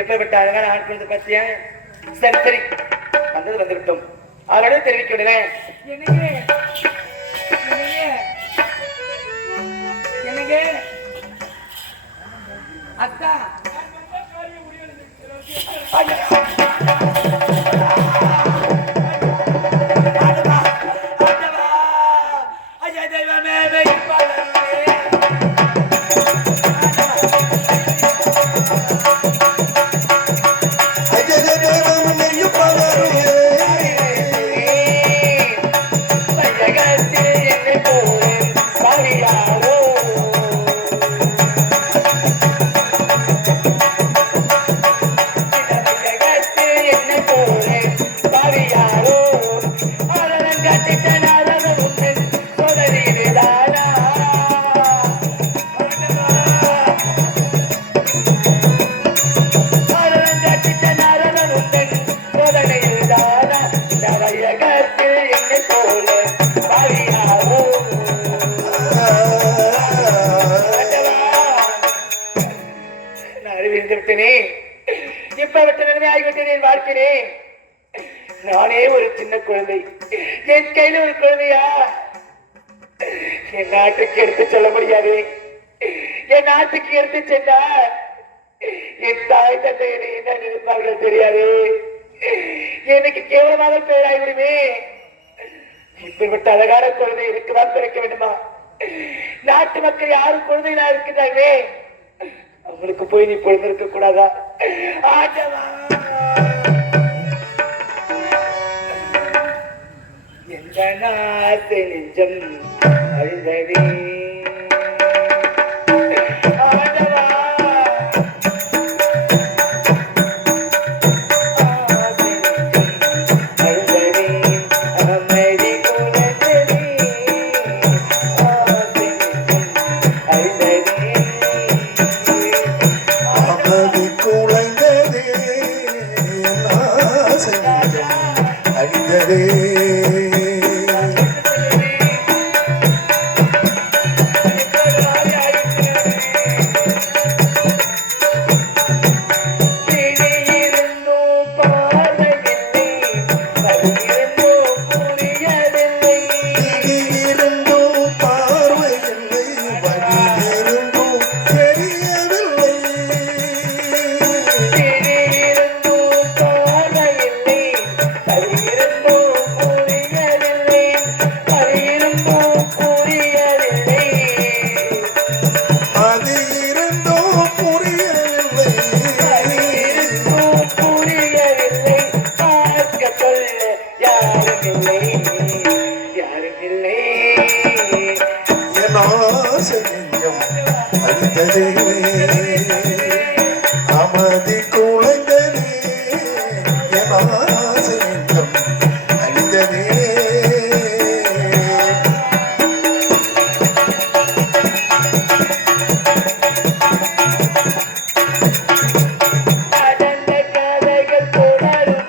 எப்ப அழகான ஆட்கள் பத்தியா? சரி சரி, வந்தது வந்துவிட்டோம். அவரோட தெரிவிக்க விடுவேன். அக்கா நானே ஒரு சின்ன குழந்தை, என் கையில ஒரு குழந்தையா? என் நாட்டுக்கு எடுத்து சொல்ல முடியாது. என் நாட்டுக்கு எடுத்து சென்றா என் தாய் தந்தை என்ன நினைப்பார்கள் தெரியாது. எனக்கு கேவலமாக பெயராகிவிடுமே. இப்படிப்பட்ட அழகான குழந்தை இருக்குதான் பிறக்க வேண்டுமா? நாட்டு மக்கள் யாரும் குழந்தைகளா இருக்கிறார்களே, அவங்களுக்கு போய் நீ பொழுது இருக்க கூடாதா? ஆண்டவா, எந்த நாட்டு நெஞ்சம் அழுந்ததே. அமதி குழந்தனே அழிந்ததே. கதைகள் தொடரும்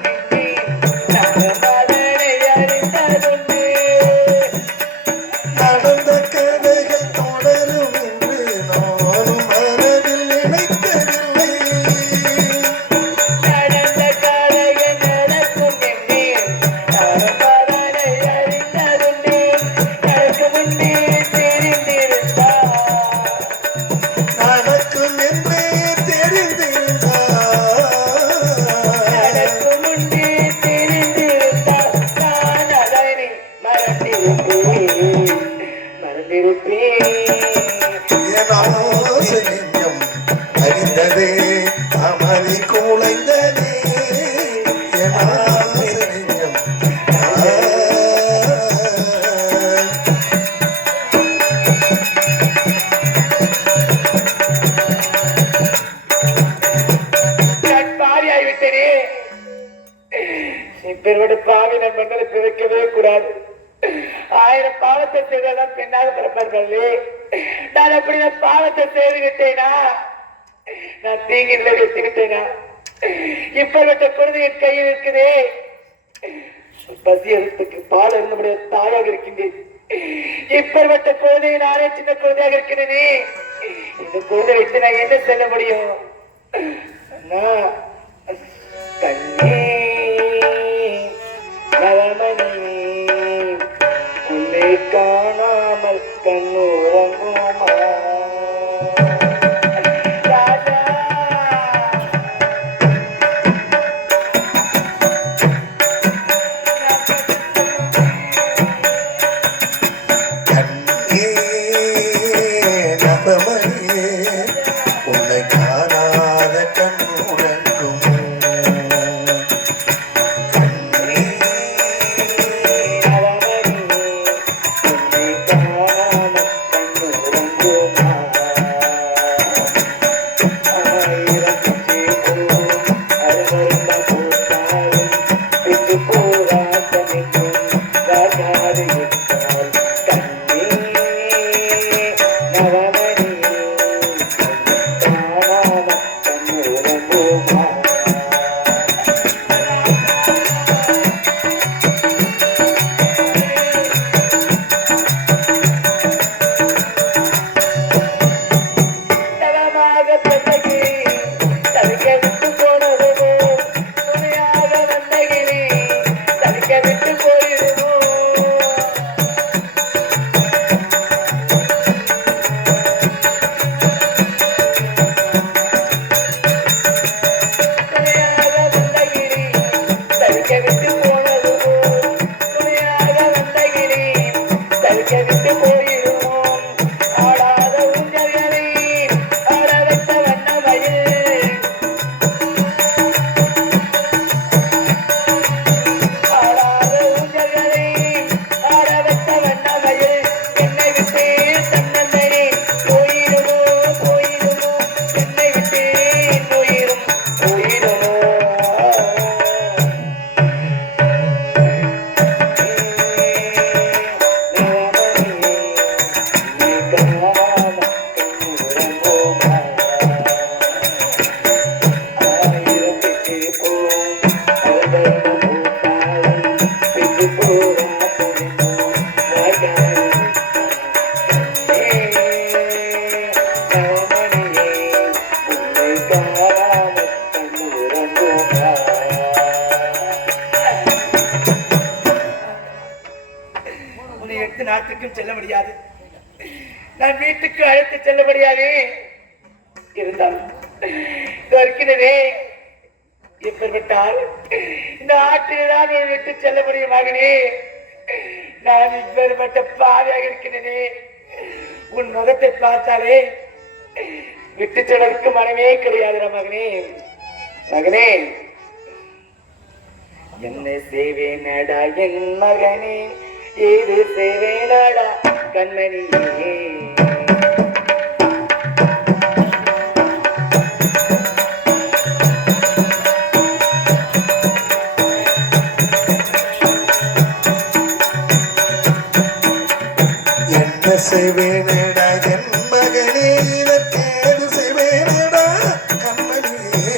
இருப்பேன். என் ஆசை நெஞ்சம் அறிந்ததே அமளி குலைந்ததே என் ஆசை நெஞ்சம் நான் பாவியாகிவிட்டேனே. இப்பேற்பட்ட பாவி நான் மண்ணில் பிறக்கவே கூடாது. 1000 பாவத்தை செய்தாதான் பெண்ணாக பிறப்பார்களே. நான் அப்படி பாவத்தை செய்து விட்டேனா? நான் தீங்கி விளைவித்து விட்டேனா? இப்பேற்பட்ட குழந்தை என் கையில் இருக்குதே. பசி அறுப்புக்கு பால் நம்முடைய தாயாக இருக்கின்றேன். இப்பேற்பட்ட குழந்தையை நானே சின்ன குழந்தையாக இருக்கிறேனே. இந்த குழந்தை வைத்து நான் என்ன செய்ய முடியும்? அண்ணா, கண்ணே நவமணி உன்னை காணாமல் கண்ணுறங்குமா? ராஜா, கண்ணே நவமணியே உன்னை காணாத கண்ணுறங்கும் கண்ணே நாட்டுக்கும் செல்ல முடியாது. நான் வீட்டுக்கு அழைத்து செல்ல முடியாது. இருந்தாலும் எப்பேற்பட்டால் இந்த ஆற்றில்தான் விட்டு செல்ல முடியும் மகனே. நான் இப்பேற்பட்ட பாதையாக இருக்கிறேனே. உன் முகத்தை பார்த்தாலே விட்டு செல்வதற்கு மனமே கிடையாது மகனே. மகனே, என்ன செய்வேனடா என் மகனே, ஏது செய்வேனடா கண்மணியே. என்ன செய்வேனடா என் மகனே, இதற்கேது செய்வேனடா கண்மணியே.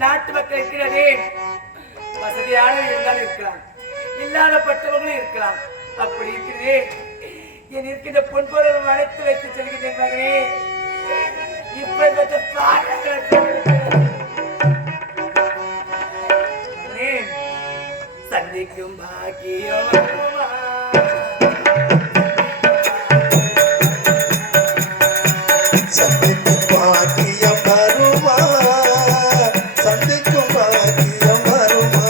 நாட்டு மக்கள் இருக்கிறதே வசதியானவர்கள் இருந்தாலும் இருக்கலாம், இல்லாதப்பட்டவர்களும் இருக்கலாம். அப்படி இருக்கிறதே என் இருக்கின்ற பொன்பொருள் அழைத்து வைத்து செல்கின்றேன் மகனே. இப்ப சந்திக்கும் பாக்கியம் சந்திக்கும் பாக்கியம் வருமா, சந்திக்கும் பாக்கியம் வருமா.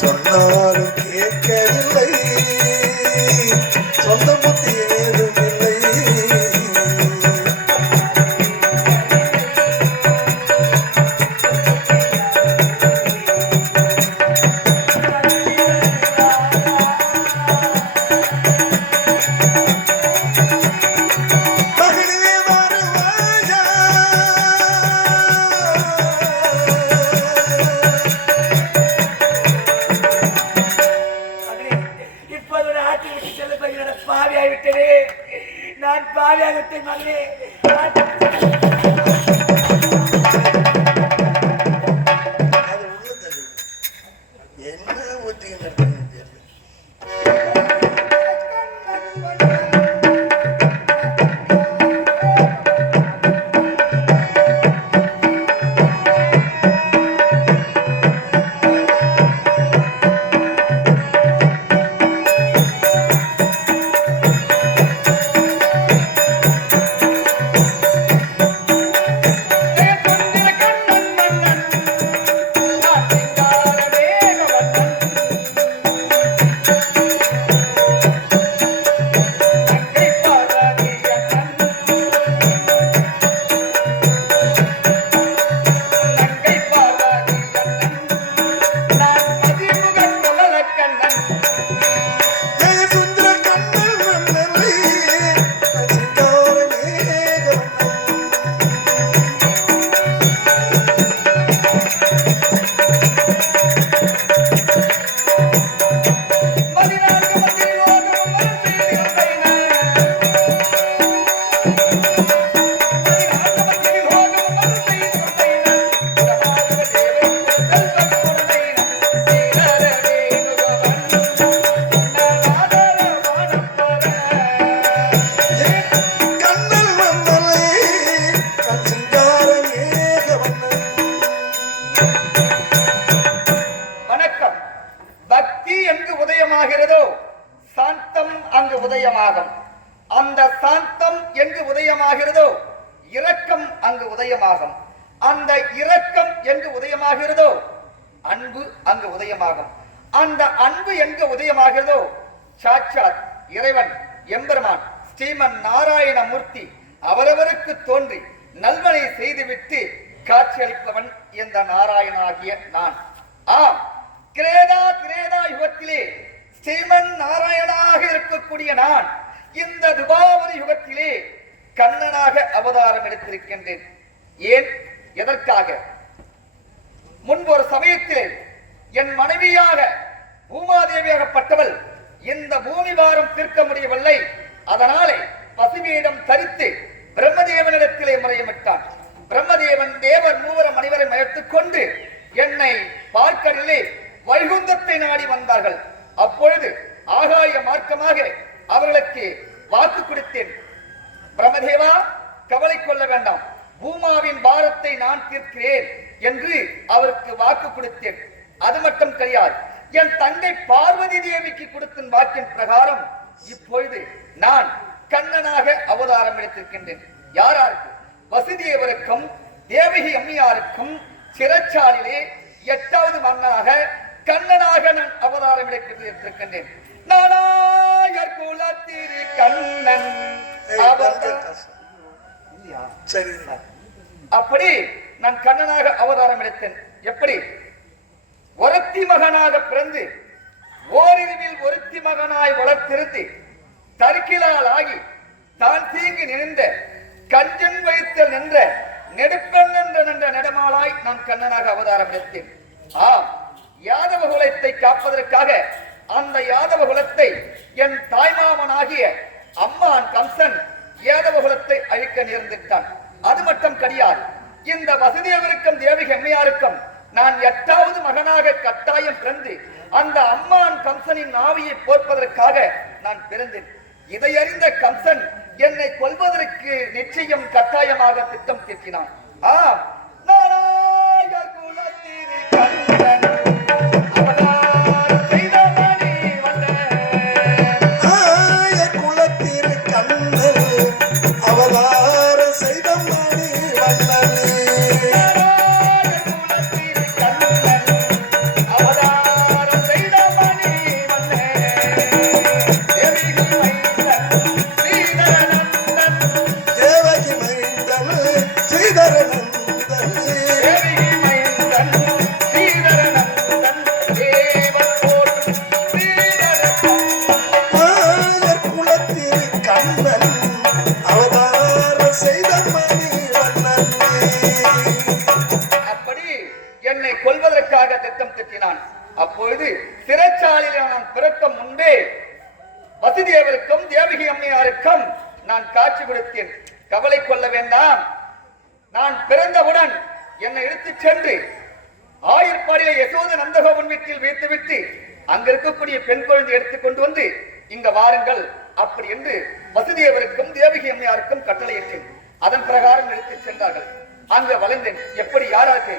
சொன்னாலும் கேட்கவில்லை, சொந்த புத்தி ஏதும் இல்லை. மகனே வருவாயா, இப்போது ஒரு ஆட்சி விட்டு செல்ல போகிற பாவியாகிவிட்டதே. நான் பாவியாகிவிட்டேன் மகனே. அது உள்ள தள்ளி என்ன ஊற்றிக்கிட்டு நடத்துன்னு தெரியல. ஜெயசுந்தர கண்ணன் மன்னனை சிங்கார மேகவண்ணன். கண்ணன் மன்னனை சிங்கார மேகவண்ணன். வணக்கம். பக்தி எங்கு உதயமாகிறதோ சாந்தம் அங்கு உதயமாகும். அந்த சாந்தம் எங்கு உதயமாகிறதோ இரக்கம் அங்கு உதயமாகும். அந்த இரக்கம் எங்கு உதயமாகிறதோ அன்பு அங்கு உதயமாகும். அந்த அன்பு எங்கு உதயமாகிறதோ சாட்சாத் இறைவன் எம்பெருமான் ஸ்ரீமன் நாராயணமூர்த்தி அவரவருக்கு தோன்றி நல்வனை செய்துவிட்டு காட்சியளிப்பவன் இந்த நாராயணாகிய நான். ஆம், கிரேதா யுகத்திலே ஸ்ரீமன் நாராயணாக இருக்கக்கூடிய நான் இந்த துபாவரி யுகத்திலே கண்ணனாக அவதாரம் எடுத்திருக்கின்றேன். ஏன், எதற்காக? முன்பு ஒரு சமயத்திலே என் மனைவியாக பூமாதேவியாகப்பட்டவள் இந்த பூமி பாரம் தீர்க்க முடியவில்லை. அதனாலே பசுமீடம் தரித்து பிரம்மதேவனிடத்திலே முறையமிட்டான். பிரம்மதேவன் தேவர் மூவர மனிதரை அழைத்துக் கொண்டு என்னை பார்க்கடலே வைகுந்தத்தை நாடி வந்தார்கள். அப்பொழுது ஆகாய மார்க்கமாக அவர்களுக்கு வாக்கு கொடுத்தேன். பிரம்மதேவா, கவலை கொள்ள வேண்டாம், பூமாவின் பாரத்தை நான் தீர்க்கிறேன். என்று அவருக்கு வாக்கு கொடுத்தேன். அது மட்டும் கிடையாது, என் தங்கை பார்வதி தேவிக்கு கொடுத்த வாக்கின் பிரகாரம் இப்பொழுது நான் கண்ணனாக அவதாரம் எடுத்திருக்கின்றேன். யாராருக்கு? வசுதேவருக்கும் தேவகி அம்மையாருக்கும் சிறைச்சாலையிலே 8வது மன்னனாக கண்ணனாக நான் அவதாரம் எடுத்திருக்கின்றேன். நானாயர் குலத்திரு கண்ணன் சரி. அப்படி நான் கண்ணனாக அவதாரம் எடுத்தேன். எப்படி? ஒருத்தி மகனாக பிறந்து ஓரிருவில் ஒருத்தி மகனாய் வளர்த்திருந்து தற்கிலால் ஆகி தான் தீங்கு நினைந்த கஞ்சன் வைத்த நின்ற நெடுப்பெண் என்ற நெடுமாளாய் நான் கண்ணனாக அவதாரம் எடுத்தேன். யாதவ குலத்தை காப்பதற்காக அந்த யாதவ குலத்தை என் தாய்மாமனாகிய அம்மான் கம்சன் யாதவ குலத்தை அழிக்க நேர்ந்துட்டான். அது மட்டும் கிடையாது, இந்த வசுதேவருக்கும் தேவகி அம்மையாருக்கும் நான் 8வது மகனாக கட்டாயம் பிறந்து அந்த அம்மான் கம்சனின் ஆவியை போர்ப்பதற்காக நான் பிறந்தேன். இதை அறிந்த கம்சன் என்னை கொல்வதற்கு நிச்சயம் கட்டாயமாக திட்டம் தீட்டினான். நானாயர் குலத்திரு கண்ணன் அவதாரம் செய்த மணி வண்ணன். ஆயர் குலத்திரு கண்ணன் அவதாரம் செய்த மணி வண்ணன். என்னை கொல்வதற்காக திட்டம் திட்டினான். அப்பொழுது சிறைச்சாலையில் நான் பிறக்க முன்பே வசுதேவருக்கும் தேவகி அம்மையாருக்கும் நான் காட்சி கொடுத்தேன். கவலை கொள்ள வேண்டாம், நான் பிறந்தவுடன் என்னை எடுத்துச் சென்று ஆயர்பாடியில யசோத நந்தகோபன் வீட்டில் வைத்துவிட்டு அங்க இருக்கக்கூடிய பெண் குழந்தை எடுத்துக்கொண்டு வந்து இங்க வாருங்கள் அப்படி என்று வசுதேவருக்கும் தேவகி அம்மையாருக்கும் கட்டளையிட்டேன். அதன் பிரகாரம் எடுத்துச் சென்றார்கள். அங்க வளர்ந்தேன். எப்படி? யாராருக்கு?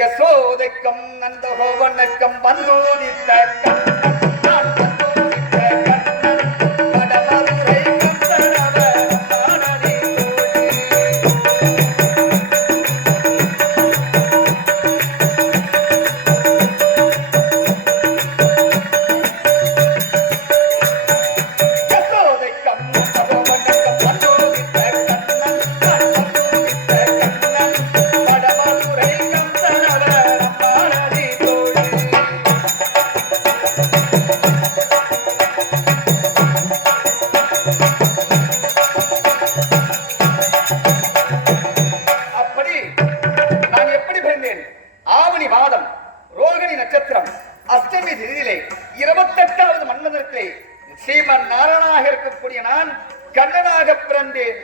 யசோதைக்கும் நந்தகோபனுக்கும் வந்தோதித்த கண்ணன் வடமதுரை கம்சனவர் மானடி யசோதைக்கும் நந்தகோபனுக்கும் வந்தோதித்த கண்ணன் வடமதுரை நட்சத்திரம் அஷ்டமி திதியிலே 28வது மன்மதத்திலே ஸ்ரீமன் நாராயணாக இருக்கக்கூடிய நான் கண்ணனாக பிறந்தேன்.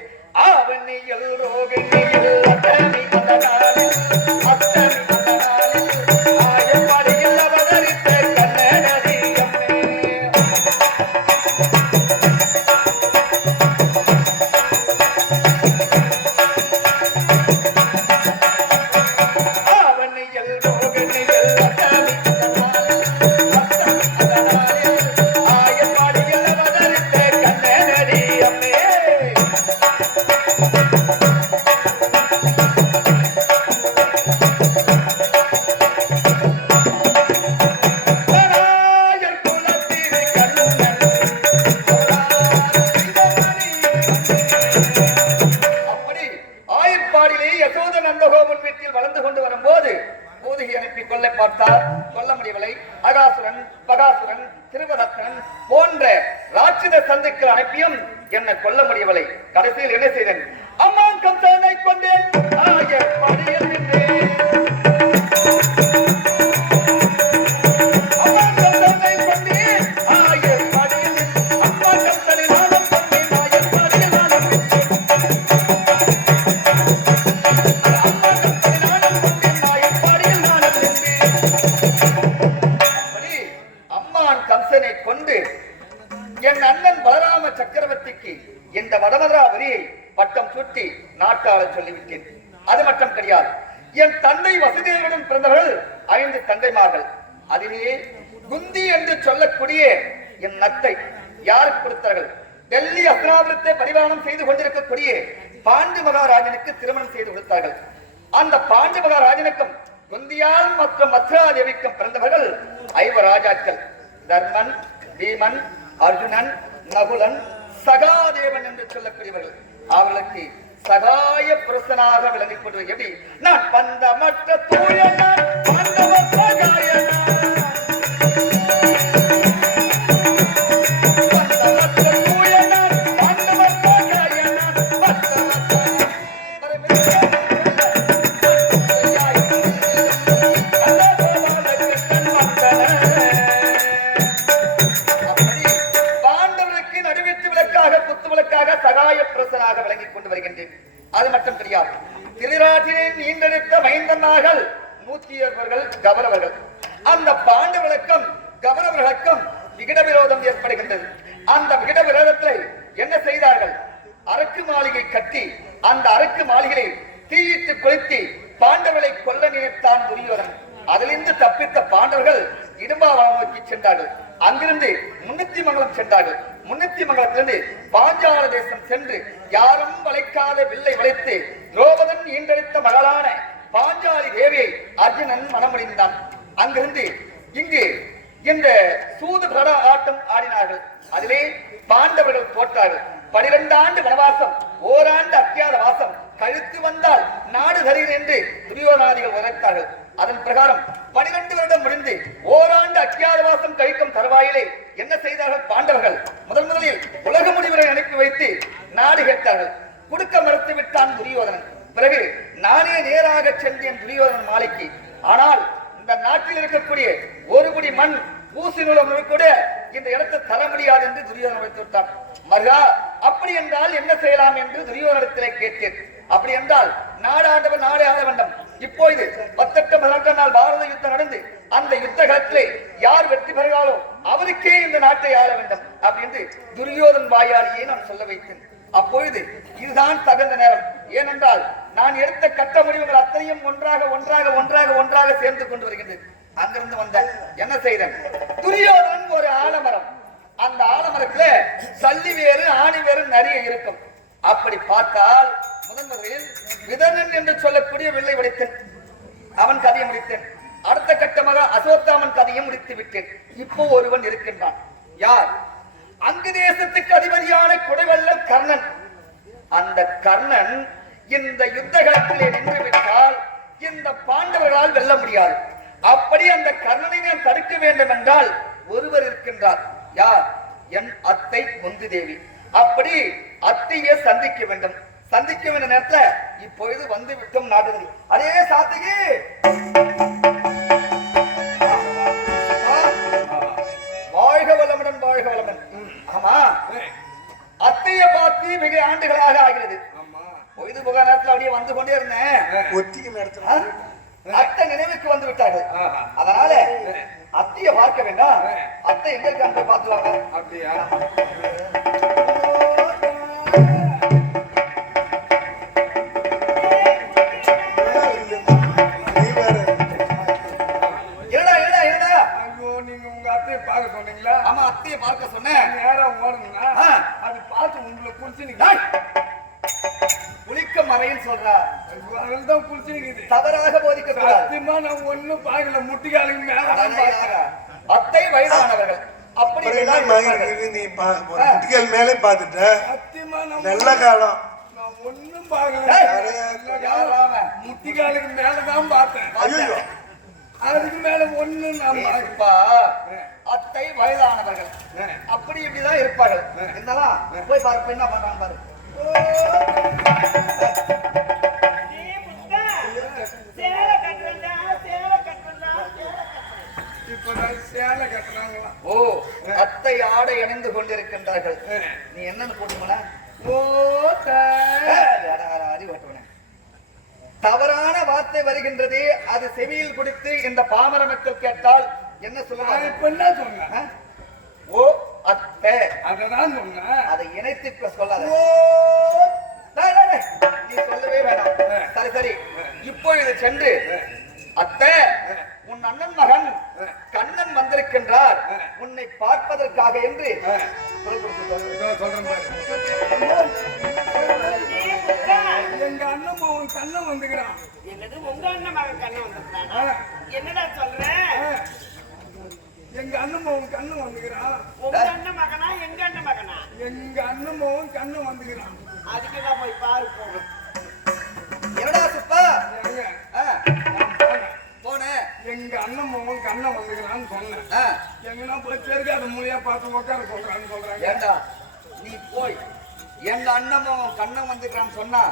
ஆவணியில் ரோகிணியில் அஷ்டமி அந்த நாளில் அஷ்டமி அந்த நாளில் ஆயப்பாடியில் அவதரித்த கண்ணனடி அம்மே. ஆவணியில் ரோகிணியில் நந்தகோபன் வீட்டில் வளர்ந்து கொண்டு வரும்போது பூதகி அனுப்பி கொல்ல பார்த்தார். கொல்ல முடியவில்லை. அகாசுரன், பகாசுரன், திருவரத்தன் போன்ற ராட்சத சந்துக்கள் அனுப்பியும் என்ன கொல்ல முடியவில்லை. கடைசியில் என்ன செய்தேன்? அம்மான் கம்சனை கொண்டேன். ஆயர்பாடியில் நின்றேன். அம்மான் கம்சனை கொண்டேன். ஆயர்பாடியில் நின்றேன். அம்மான் கம்சனை நானும் கொண்டேன். ஆயர்பாடியில் நானும் கம்சனை கொண்டு என் அண்ணன் பலராம சக்கரவர்த்திக்கு இந்த வடமதுராபுரியை பட்டம் சூட்டி நாட்டாள சொல்லிவிட்டேன். அது மட்டும் கிடையாது, என் தந்தை வசுதேவனுடன் பிறந்தவர்கள் 5 தந்தைமார்கள். அதிலே குந்தி என்று சொல்லக்கூடிய என் நத்தை யாருக்கு கொடுத்தார்கள்? டெல்லி அஸ்தினாபுரத்தை பரிபாலனம் செய்து கொண்டிருக்கக்கூடிய பாண்டு மகாராஜனுக்கு திருமணம் செய்து கொடுத்தார்கள். அந்த பாண்டு மகாராஜனுக்கும் குந்தியால் மற்றும் மத்ராதேவிக்கும் பிறந்தவர்கள் 5 ராஜாக்கள். தர்மன், பீமன், அர்ஜுனன், நகுலன், சகாதேவன் என்று சொல்லக்கூடியவர்கள். அவர்களுக்கு சகாய புருஷனாக விளங்கிக் கொள்வது எப்படி? நான் பந்தமற்ற தூயனான், பாண்டவர் சகாயனான். விளங்கிக் கொண்டு வருகின்றேன். அது மட்டும் கிடையாது. திருராட்டினை ஈண்டெடுத்த மைந்தனார்கள் 107 கௌரவர்கள். அந்த பாண்டவர்களுக்கும் கௌரவர்களுக்கும் விகிட விரோதம் ஏற்படுகின்றது. அந்த விகிட விரோதத்தை என்ன செய்தார்கள்? அரக்கு மாளிகை கட்டி அந்த அரக்கு மாளிகையை தீயிட்டு கொளுத்தி பாண்டவர்களை கொல்ல நினைத்தான் துரியோதனன். அதிலிருந்து தப்பித்த பாண்டவர்கள் இடும்பாவனம் நோக்கி சென்றார்கள். அங்கிருந்து முன்னத்திமங்கலம் சென்றார்கள். முன்னத்திமங்கலத்திலிருந்து பாஞ்சால தேசம் சென்று யாரும் வளைக்காத வில்லை வளைத்து திரௌபதன் ஈண்டெடுத்த மகளான பாஞ்சாலி தேவியை அர்ஜுனன் மனமுடிந்தான். அங்கிருந்து இங்கு இந்த சூதுகட ஆட்டம் ஆடினார்கள். அதிலே பாண்டவர்கள் தோற்றார்கள். 12 ஆண்டு வனவாசம், ஓராண்டு அத்தியாத வாசம் கழித்து வந்தால் நாடு தருகிறேன் என்று துரியோதனாதிகள் உரைத்தார்கள். அதன் பிரகாரம் 12 வருடம் முடிந்து ஓராண்டு அத்தியாத வாசம் கழிக்கும் தருவாயிலே என்ன செய்தார்கள் பாண்டவர்கள்? முதலில் உலக முடிவரை அனுப்பி வைத்து நாடு கேட்டார்கள். கொடுக்க மறுத்து விட்டான் துரியோதனன். பிறகு நானே நேராக சென்றேன் துரியோதனன் மாலைக்கு. ஆனால் இந்த நாட்டில் இருக்கக்கூடிய ஒரு குடி மண் ஊசி நூலம் கூட இந்த இடத்தை தர முடியாது என்று துரியோதனன் வைத்து விட்டான். மகா, அப்படி என்றால் என்ன செய்யலாம் என்று துரியோதனத்திலே கேட்டேன். அப்படி என்றால் நாடாண்டவன் நாடே ஆள வேண்டும். இப்போது 18 நாள் பாரத யுத்தம் நடந்து அந்த யுத்த காலத்திலே யார் வெற்றி பெறுகிறாரோ அவருக்கே இந்த நாட்டை ஆள வேண்டும் அப்படின்னு துரியோதன் வாயாலேயே நான் சொல்ல வைத்தேன். அப்பொழுது இதுதான் தகுந்த நேரம். ஏனென்றால் நான் எடுத்த கட்ட முடிவுகள் அத்தனையும் ஒன்றாக சேர்ந்து கொண்டு வருகின்றது. அங்கிருந்து வந்த என்ன செய்தேன்? துரியோதனன் ஒரு ஆலமரம். அந்த ஆலமரத்துல சல்லி வேறு ஆணி வேறு நிறைய இருக்கும். அப்படி பார்த்தால் முதலில் விதனன் என்று சொல்லக்கூடிய வில்லை வடித்தேன். அவன் கதையை முடித்தேன். அடுத்த கட்டமாக அசோத்தாமன் கதையை முடித்து விட்டேன். இப்போ ஒருவன் இருக்கின்றான். யார்? அங்கு தேசத்துக்கு அதிபதியான குடைவல்லல் கர்ணன். அந்த கர்ணன் இந்த யுத்த களத்திலே நின்று விட்டால் இந்த பாண்டவர்களால் வெல்ல முடியாது. அப்படி அந்த கர்ணனை நான் தடுக்க வேண்டும் என்றால் ஒருவர் இருக்கின்றார். யார்? என் அத்தை குந்தி தேவி. அப்படி அத்தையை சந்திக்க வேண்டும். சந்திக்க வேண்டிய நேரத்துல இப்பொழுது வந்து விட்டோம் நாட்டுதல். அதே சாத்திகி வாழ்க வளமுடன், வாழ்க வளமுடன். ஆமா, அத்தைய பார்த்து மிக ஆண்டுகளாக ஆகிறது. பொழுது போக நேரத்துல அப்படியே வந்து கொண்டே இருந்தேன். அத்தை நினைவுக்கு வந்து விட்டார்கள். அதனால அத்தைய பார்க்க வேண்டாம். அத்தை எங்க இருக்காங்க பார்த்துவாங்க. அப்படியா? ஆமா, அத்தைய பார்க்க சொன்னேன். நேரம் ஓடுனா அது பார்த்து உங்களை குளிச்சு குளிக்க மறைன்னு சொல்றார். தவறாக போதிக்க நான் ஒண்ணும் பார்க்கல. முட்டிகாலுக்கு மேல அத்தை வயதானவர்கள். அப்படி நீ முட்டிகள் மேலே பார்த்துட்ட. நல்ல காலம் ஒன்னும் பார்க்கல. முட்டிகாலுக்கு மேலதான் பார்த்தேன். ஐயோ, அதுக்கு மேல ஒண்ணு அத்தை வயதானவர்கள். அப்படி இப்படிதான் இருப்பார்கள். இருந்தாலும் போய் பார்ப்ப என்ன பண்றாங்க பாரு. ஓ, அத்தை ஆடை அணிந்து கொண்டிருக்கின்றார்கள். நீ என்னன்னு போட்டுமல? தவறான வார்த்தை வருகின்றது. அது செவியில் குடித்து இந்த பாமர மக்கள் கேட்டால் என்ன சொல்லுவாங்க? ஓ அத்தை, அதான் சொன்ன. அதை இணைத்து சொல்லாத. நீ சொல்லவே வேணாம். சரி சரி, இப்பொழுது சென்று அத்தை உன் அண்ணன் மகன் கண்ணன் வந்திருக்கின்றார் உன்னை பார்ப்பதற்காக என்று சொல்றேன் பாரு. எங்க அண்ணன் உன் கண்ணன் வந்துக்கிறான். என்னது உங்க அண்ணன் மகன் கண்ணு வந்திருக்கானா? என்னடா சொல்ற? எங்க அண்ணன் உன் கண்ணன் வந்துக்கிறான். உங்க அண்ணன் மகனா எங்க அண்ணன் மகனா? எங்க அண்ணன் உன் கண்ணன் வந்துக்கிறான். அதுக்கு நான் போய் பாரு போகணும். என்னடா சுப்பா ஏங்க, ஆ, நான் போனேன். போனேன் எங்க அண்ணன் உன் கண்ணன் வந்துக்கிறான்னு சொன்னேன். ஆ, எங்கன்னா போய் பேருக்கு அது மூலியா பார்த்து உட்கார சொல்றான்னு சொல்றாங்க. ஏண்டா நீ போய் எங்க அண்ணன் கண்ணன் வந்திருக்கான்னு சொன்னா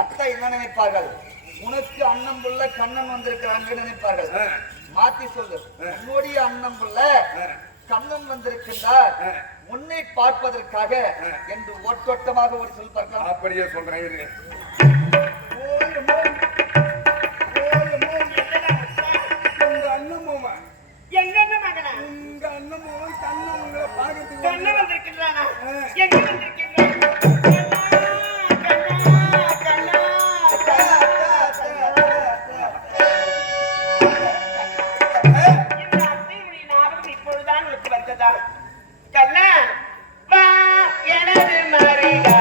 அத்தை என்ன நினைப்பார்கள்? உனக்கு அண்ணன் புள்ள கண்ணன் வந்திருக்கிறாங்க நினைப்பார்கள். மாத்தி சொல்லு, உன்னுடைய அண்ணன் புள்ள கண்ணன் வந்திருக்கின்றார் உன்னை பார்ப்பதற்காக என்று ஒட்டொட்டமாக ஒரு சொல் பார்க்கலாம். அப்படியே சொல்றேன் இரு. உங்க அண்ணன் மாமா எங்க அண்ணன் மகனா? உங்க அண்ணன் மாமன் கண்ணன் உங்களை பார்க்கறதுக்கு கண்ணு வந்து- வந்திருக்கிறானா? எங்க வந்திருக்கிறான்? கண்ணா, கண்ணா, இந்த அத்தையுடைய ஞாபகம் இப்பொழுதுதான் உனக்கு வந்ததா? கண்ணா, வா எனது மரியா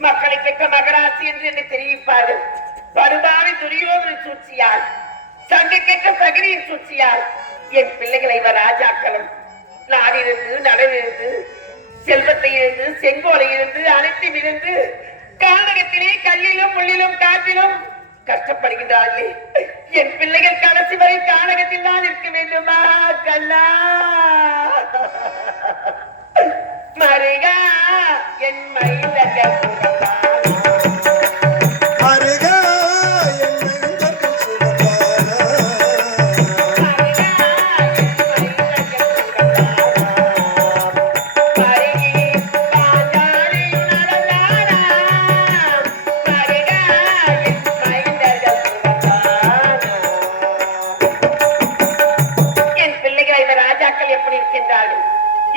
மக்களை பெற்ற மகராசி என்று என்னை தெரிவிப்பார்கள். படுபாவி துரியோதனை சூழ்ச்சியால் சங்கை கெட்ட சகிரியின் சூழ்ச்சியால் என் பிள்ளைகளை இவர் ராஜாக்களும் நாடிலிருந்து நடவிலிருந்து செல்வத்தை இருந்து செங்கோலை இருந்து அனைத்தும் இருந்து கானகத்திலே கல்லிலும் முள்ளிலும் காற்றிலும் கஷ்டப்படுகின்றார்களே. என் பிள்ளைகள் கடைசி வரை கானகத்தில் தான் இருக்க வேண்டுமா? கல்லா மருகா என் மயிலர்கள்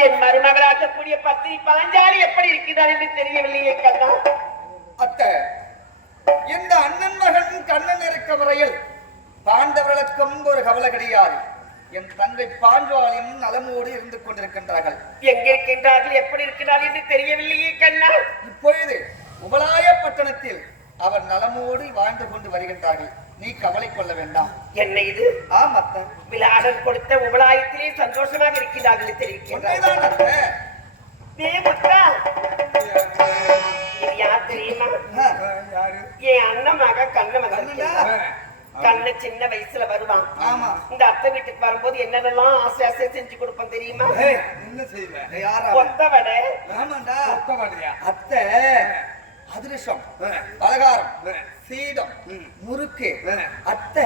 என் மருமகளாக்கக்கூடிய பத்தினி பாஞ்சாலி எப்படி இருக்கிறார் என்று தெரியவில்லையே கண்ணா. அத்தை இந்த அண்ணன் மகன் கண்ணன் இருக்க வரையில் பாண்டவர்களுக்கும் ஒரு கவலை கிடையாது. என் தங்கை பாஞ்சாலியும் நலமோடு இருந்து கொண்டிருக்கின்றார்கள். எங்கிருக்கின்றார்கள் எப்படி இருக்கிறார் என்று தெரியவில்லையே கண்ணா. இப்பொழுது உபலாய பட்டணத்தில் அவர் நலமோடு வாழ்ந்து கொண்டு வருகின்றார்கள். நீ கவலை கொள்ள வேண்டாம். என்ன இது? ஆமத்த விழாடன் கொடுத்த உபலாயத்திலே சந்தோஷமாக இருக்கிறார்கள் தெரிவிக்கின்றார்கள். இது யார் தெரியுமா? யாரு? என் அண்ணன் மக கண்ண கண்ணு சின்ன வயசுல வருவான். ஆமா. இந்த அத்தை வீட்டுக்கு வரும்போது என்னென்னலாம் ஆசை ஆசை செஞ்சு கொடுப்பேன் தெரியுமா? என்ன செய்வேன்? கொத்த வடை. ஆமாண்டா கொத்தவாடியா? அத்தை அதிரசம் பலகாரம் சீடம் முறுக்கு அத்தை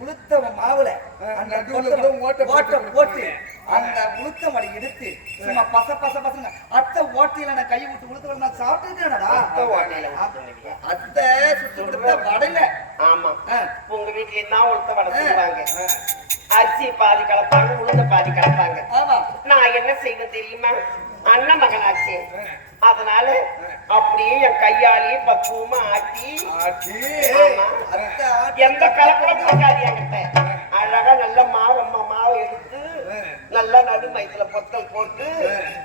உளுத்த மாவுல அந்த ஓட்ட போட்டு அந்த உளுத்த மடி எடுத்து சும்மா பச பச பசங்க அத்தை ஓட்டையில நான் கை விட்டு உளுத்த நான் சாப்பிட்டுட்டேனடா. அத்தை சுட்டு கொடுத்த வடையில. ஆமா, உங்க வீட்டுல என்ன உளுத்த வடை செய்வாங்க? அரிசி பாதி கலப்பாங்க, உளுந்த பாதி கலப்பாங்க. ஆமா. நான் என்ன செய்வேன் தெரியுமா? அண்ணன் மகனாச்சு, அதனால அப்படியே என் கையாலேயே பக்குவமா ஆட்டி எந்த கலப்படம் போகாது என்கிட்ட. அழகா நல்ல மாவம்மா மாவை எடுத்து நல்லா நடு மைத்துல பொத்தல் போட்டு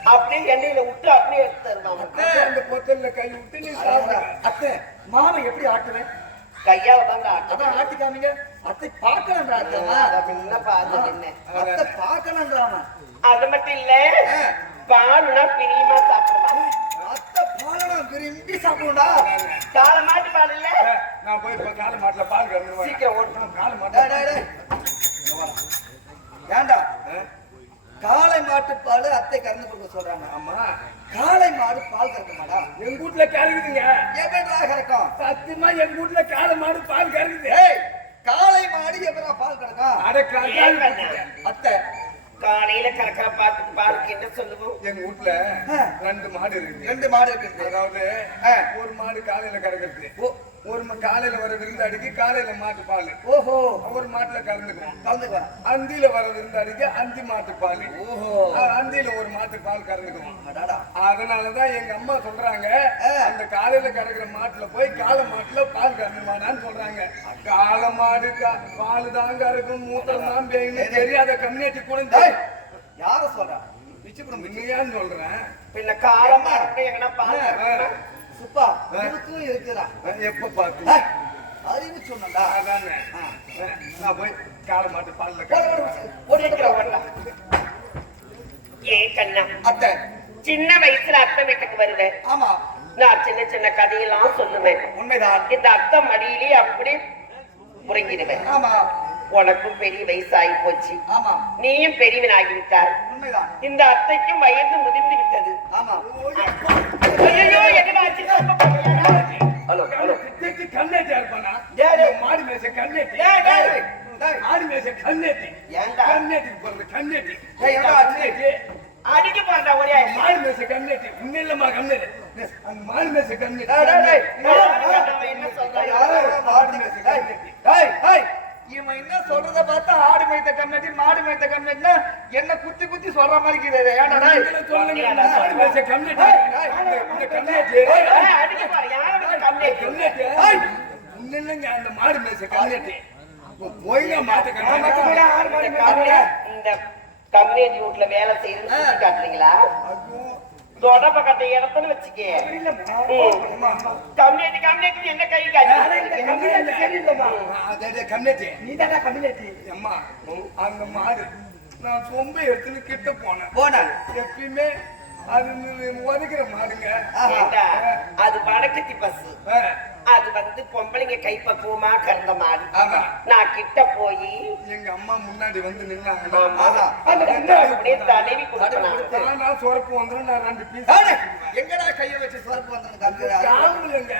அப்படியே எண்ணெயில விட்டு அப்படியே எடுத்து தருவாங்க. அந்த பொத்தல்ல கை விட்டு நீ சாப்பிட. அத்தை மாவை எப்படி ஆட்டுவேன்? கையால தாங்க ஆட்டம். அதான் ஆட்டிக்காமீங்க. அத்தை பார்க்கணும்ன்றா என்ன பாத்து என்ன அத்தை பார்க்கணும்ன்றாமா. அது மட்டும் இல்ல, பாலுனா பிரியமா சாப்பிடுவாங்க. அத்தை பாலனா விரும்பி சாப்பிடும்டா. காலை மாட்டு பால் இல்ல நான் போய் இப்ப காலை மாட்டுல பால் கறந்து சீக்கிரம் ஓட்டு காலை டேய், மாட்டு டேய், டேய். ஏண்டா காளை மாட்டு பால் அத்தை கறந்து கொடுக்க சொல்றாங்க. ஆமா காளை மாடு பால் கறக்குமாடா? எங்க வீட்டுல கறக்குதுங்க. எப்படா கறக்கும்? சத்தியமா எங்க வீட்டுல காளை மாடு பால் கறக்குது. ஏய், காளை மாடு எப்படா பால் கறக்கும்? அட காக்கால் அத்தை காலையில கறக்கிற பாத்துக்கு பாலுக்கு என்ன சொல்லுவோம்? எங்க வீட்டுல 2 மாடு இருக்குது. 2 மாடு இருக்குது. அதாவது ஒரு மாடு காலையில கறக்குறது, காலையில வர விருந்தாடிக்கு காலையில மாட்டு பால். ஓஹோ. ஒரு மாட்டுல கலந்துக்குவோம். கலந்துக்குவேன். அந்தியில வர விருந்தாடிக்கு அந்தி மாட்டு பால். ஓஹோ. அந்தியில ஒரு மாட்டு பால் கறந்துக்குவோம். அடாடா. அதனாலதான் எங்க அம்மா சொல்றாங்க, அந்த காலையில கறக்குற மாட்டுல போய் காளை மாட்டுல பால் கறந்துமாடான்னு சொல்றாங்க. காளை மாடு பால் தான் கறக்கும், மூத்திரம் தான் பேய்னு தெரியாத கம்யூனிட்டி கூட யார சொல்றா? பிச்சுக்குடும் உண்மையான்னு சொல்றேன். பின்ன காலம் மாட்டு எங்கன்னா பால் கறக்கணும். சுப்பா இதுக்கும் இருக்குடா. எப்ப பாத்து அறிவு சொன்னடா. அதானே. நான் போய் காளை மாட்டு பால்ல சீக்கிரம் ஓடலாம். ஏன் கண்ணா அத்தை சின்ன வயசுல அத்தை வீட்டுக்கு வருவேன். ஆமா நான் சின்ன சின்ன கதையெல்லாம் சொல்லுவேன். உண்மைதான். இந்த அத்தை மடியிலே அப்படி முறங்கிடுவேன். ஆமா உனக்கும் பெரிய வயசாகி போச்சு, ஆமா நீயும் பெரியவனாகி விட்டார். உண்மைதான். இந்த அத்தைக்கும் வயது முதிர்ந்து விட்டது. ஆமா ஐயோ, என்னாச்சு? ஹலோ ஹலோ கண்ணேட்டியா இருப்பானா? மாடு மேச கண்ணேட்டி, மாடு மேச கண்ணேட்டி, ஏண்டா? கண்ணேட்டிக்கு போறது கண்ணேட்டி. கண்ணேட்டி. அடிக்க போறா ஒரே மாடு மேச கண்ணேட்டி. உன்னில்லமா கண்ணேட்டி, அந்த மாடு மேச கண்ணேட்டி. என்ன சொல்றாங்க? மாடு மேய்ச்ச கண்ணேட்டி. டேய் டேய், இவன் என்ன சொல்றத பார்த்தா ஆடு மேய்த்த கண்ணேட்டி மாடு மேய்த்த கண்ணேட்டினா என்ன குத்தி குத்தி சொல்ற மாதிரி இருக்குது. ஏன்டா டேய் சொல்லுங்க, மாடு மேச கண்ணேட்டி. இந்த கண்ணேட்டி அடிக்க போற யாரும் கண்ணே கண்ணேட்டி. உன்னில்லங்க அந்த மாடு மேச கண்ணேட்டி. போய்ங்க மாட்டு கண்ணேட்டி. இந்த கம்யூனிட்டி வீட்ல வேலை செய்யறது சுத்தி காட்டுறீங்களா? தொடப்ப கட்ட இடத்துல வச்சுக்க. கம்யூனிட்டி என்ன கை கண்ணேட்டி அம்மா, அந்த மாடு நான் சொம்ப எடுத்துன்னு கிட்ட போனேன். எப்பயுமே அது உதைக்கிற மாடுங்க. அது வடக்கத்தி பஸ். அது வந்து பொம்பளைங்க கைப்பக்குவமா கறந்த மாடு. ஆமா. நான் கிட்ட போய் எங்க அம்மா முன்னாடி வந்து நின்னாங்க. அப்படியே தடவி கொடுத்தேன். நான் சொரப்பு வந்துடும். நான் 2 பீஸ் எங்கடா கைய வச்சு சொரப்பு வந்து காமில்லைங்க.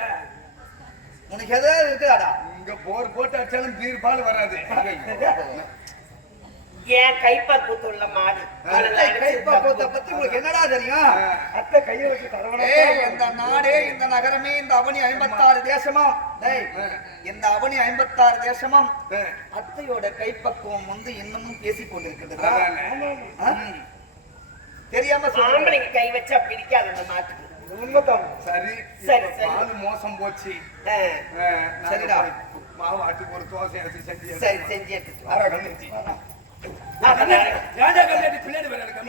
உனக்கு எதாவது இருக்குதாடா? இங்க போர் போட்டு அடிச்சாலும் பீர் பால் வராது. ஏன் கைப்பக்குவத்துள்ள மாடு. கைப்பக்குவத்தை பத்தி உங்களுக்கு என்னடா தெரியும்? அத்தை கைய வச்சு தரவனா? இந்த நாடே இந்த நகரமே இந்த அவனி 56 தேசமும் இந்த அவனி 56 தேசமும் அத்தையோட கைப்பக்குவம் வந்து இன்னமும் பேசிக் கொண்டிருக்கிறது. தெரியாம ஆம்பளைங்க கை வச்சா பிடிக்காது அந்த மாட்டுக்கு. உண்மைதான். சரி சரி சரி. பால் மோசம் போச்சு. சரிடா. மாவு ஆட்டுக்கு ஒரு தோசை அரிசி செஞ்சு சரி செஞ்சு எடுத்துட்டு வா.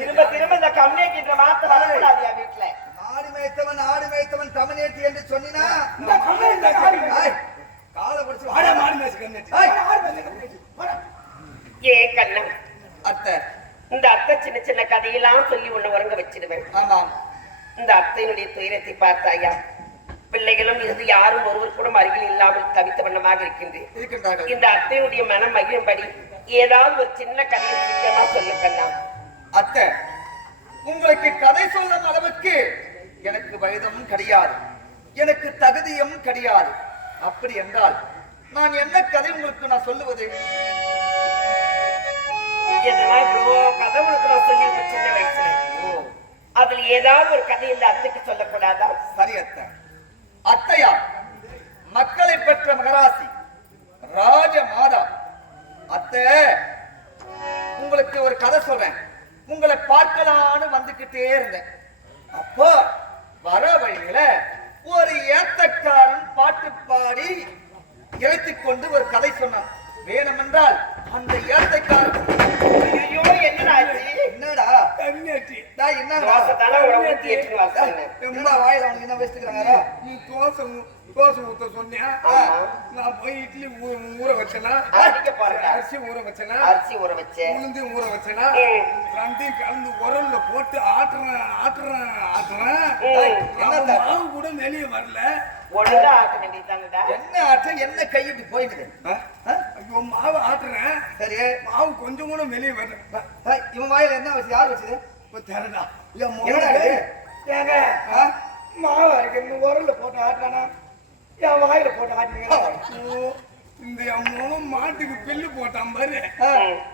திரும்ப திரும்ப இந்த கம்யூனிட்டின்ற வார்த்தை வரக்கூடாது என் வீட்டுல. ஆடு மேய்த்தவன் கம்யூனிட்டி என்று சொன்னா காலை பிடிச்சு ஏ கண்ணம் அத்தை. இந்த அத்தை சின்ன சின்ன கதையெல்லாம் சொல்லி ஒண்ணு உறங்க வச்சிடுவேன். ஆமாம். இந்த அத்தையினுடைய துயரத்தை பார்த்தாயா? பிள்ளைகளும் இருந்து யாரும் ஒருவர் கூட அருகில் இல்லாமல் தவித்த வண்ணமாக இருக்கின்றேன். இந்த அத்தையுடைய மனம் மகிழும்படி ஏதாவது ஒரு சின்ன கதையை சீக்கிரமா சொல்ல கண்ணா. அத்தை, உங்களுக்கு கதை சொல்லும் அளவுக்கு எனக்கு வயதும் கிடையாது, எனக்கு தகுதியும் கிடையாது. அப்படி என்றால் நான் என்ன கதை உங்களுக்கு நான் சொல்லுவது? கதை உனக்கு நான் சொல்லி சின்ன வயசுல. அதுல ஏதாவது ஒரு கதை இந்த அத்தைக்கு சொல்லக்கூடாதா? சரி அத்தை. அத்தையா மக்களை பெற்ற மகராசி ராஜ மாதா. அத்தை, உங்களுக்கு ஒரு கதை சொல்றேன். உங்களை பார்க்கலான்னு வந்துகிட்டே இருந்தேன். அப்போ வர வழியில ஒரு ஏத்தக்காரன் பாட்டு பாடி இறைத்துக் கொண்டு ஒரு கதை சொன்னான். வேணுமென்றால் அந்த ஏத்தக்காரன் என்னடா கண்ணேட்டி வாயில அவங்க என்ன வச்சுக்கிறாங்க? நீ தோசை ஊத்த சொன்னியா? நான் போய் இட்லி ஊற வச்சேனா, அரிசி ஊற வச்சேனா, உளுந்து ஊற வச்சேனா, 2 கலந்து உரல்ல போட்டு ஆட்டுறேன். மாவு கூட வெளியே வரல. ஒழுங்கா ஆட்ட வேண்டியதானடா. என்ன ஆட்டம் என்ன கை இப்படி போயிடுது ஐயோ மாவு ஆட்டுறேன், சரி மாவு கொஞ்சம் கூட வெளியே வரல. இவன் வாயில என்ன வச்சு யார் வச்சது இப்ப தரடா என்னடா இது? ஏங்க மாவு அரைக்கணும் உரல்ல போட்டு ஆட்டுறானா என் வாயில போட்டு ஆட்டுனீங்க. இந்த அம்மாவும் மாட்டுக்கு பில்லு போட்டான் பாரு,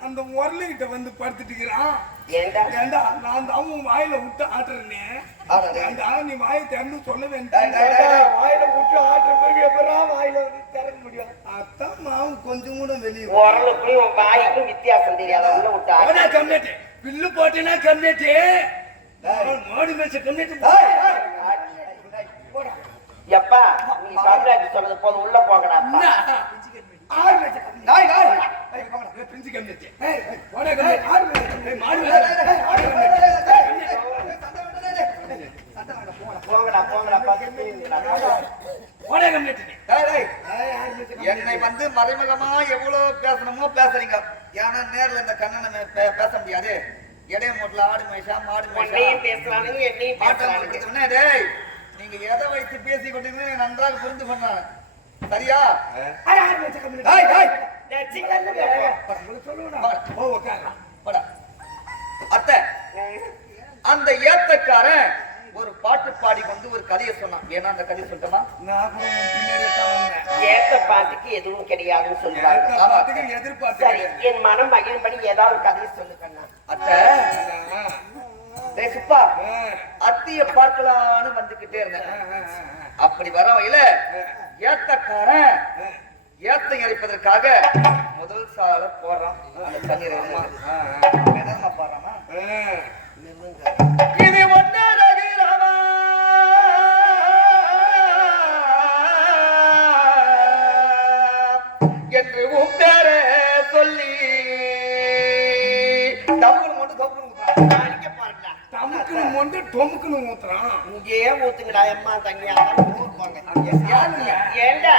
அந்த உரலுகிட்ட வந்து படுத்துட்டுக்கிறான். ஏண்டா ஏண்டா நான் தான் உன் வாயில விட்டு ஆட்டுறேனே, ஆடாதே. ஏண்டா நீ வாயை திறந்து சொல்ல வேண்டாம். வாயில விட்டு ஆட்டுற பிறகு எப்பறம் வாயில வந்து திறக்க முடியும்? அதான் மாவு கொஞ்சம் கூட வெளியே உரலுக்கும் உன் வாய்க்கும் வித்தியாசம் தெரியாத உள்ள விட்டு ஆட்டு. கம்மியாட்டு பில்லு போட்டேன்னா கம்மியாட்டு மாடு மேய்ச்ச கம்மியாட்டு போடா. எப்பா நீ சாம்ராஜ் சொன்னது போது உள்ள போகடா. ஆறு மேய்ச்ச கம்மியாட்டு நாய் நாய் பிரிஞ்சு கம்மியாட்டு போடா கம்மியாட்டு ஆறு மேய்ச்ச மாடு மேய்ச்ச போங்கடா போங்கடா பக்கத்துலடா போடா கம்மியாட்டு என்னை வந்து மறைமுகமா எவ்வளவு பேசணுமோ பேசுறீங்க. ஏன்னா நேர்ல இந்த கண்ணனை பேச முடியாது. இடைய மூட்டில் ஆடு மேய்ச்சா மாடு மேய்ச்சா என்னையும் பேசுறானுங்க என்னையும் பேசுறானுங்க. பாட்டம் டேய் நீங்க எதை வைத்து பேசி கொண்டீங்கன்னு நன்றாக புரிந்து கொண்டான். சரியா? ஆறு மேய்ச்ச கம்மியாட்டு டேய் டேய் போடா. அத்தை அந்த ஏத்தக்காரன் ஒரு பாட்டு பாடி வந்து ஒரு கதையை சொன்னான். ஏன்னா அந்த கதையை சொல்லிட்டோமா? நான் கூட பின்னாடியே தான் வந்தேன். ஏத்த பாட்டுக்கு எதுவும் கிடையாதுன்னு சொல்லுவாங்க. பாட்டுக்கு எதிர்பார்த்து சரி என் மனம் மகிழும்படி ஏதாவது கதையை சொல்லுக்கண்ணா. அத்தை டேய் சுப்பா அத்திய பார்க்கலான்னு வந்துகிட்டே இருந்தேன். அப்படி வர வகையில ஏத்தக்காரன் ஏத்தம் இறைப்பதற்காக முதல் சால போடுறான். அந்த தண்ணீர் என்னமா போடுறாமா? இது ஒன்னரகிரமா என்று உப்பேர சொல்லி டமுக்குன்னு மட்டும் தொப்புன்னு அடிக்க பாருடா. தமுக்குன்னு மொண்டு டொமுக்குன்னு ஊத்துறான். இங்கேயே ஊத்துங்கடா அம்மா தங்கியா ஊத்துவாங்க. ஏண்டா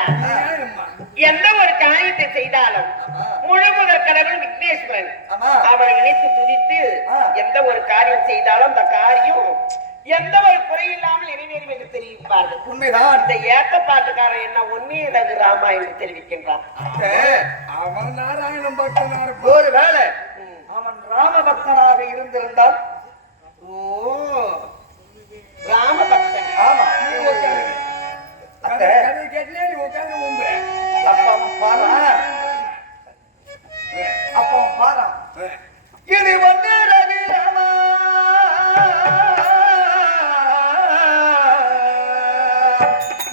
எந்த ஒரு காரியத்தை செய்தாலும் முழுமுதற் கடவுள் விக்னேஸ்வரன் ஆமா. அவரை நினைத்து துதித்து எந்த ஒரு காரியம் செய்தாலும் அந்த காரியம் எந்த ஒரு குறையில்லாமல் நிறைவேறும் என்று தெரிவிப்பார்கள். உண்மைதான். இந்த ஏத்த பாட்டுக்காரன் என்ன உண்மையை ராமா என்று தெரிவிக்கின்றான். அவன் நாராயணம் பக்தனார். ஒரு வேளை அவன் ராம பக்தனாக இருந்திருந்தால் ராம பக்தன். ஆமா அத்தை கேட்டே நீ உட்காந்து உம்பு. அப்ப அவன் பாரான் இது வந்து ரவிராமா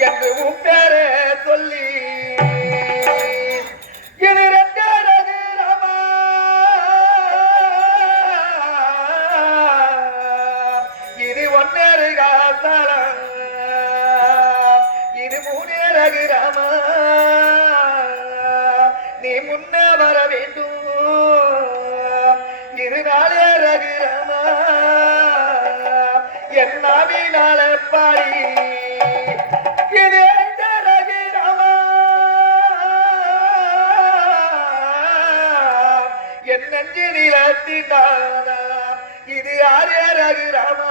என்று உப்பேரே சொல்லி இது ரெண்டு ரவிராமா இது ஒன்னேரு காசலம் இது மூணே ரகுராமா நீ முன்ன வர வேண்டும் இது நாளே ரகுராமா என் நாவினால பாடி இது ரகுராமா என் நெஞ்சு நிலத்திட்டானா இது யாரே ரகுராமா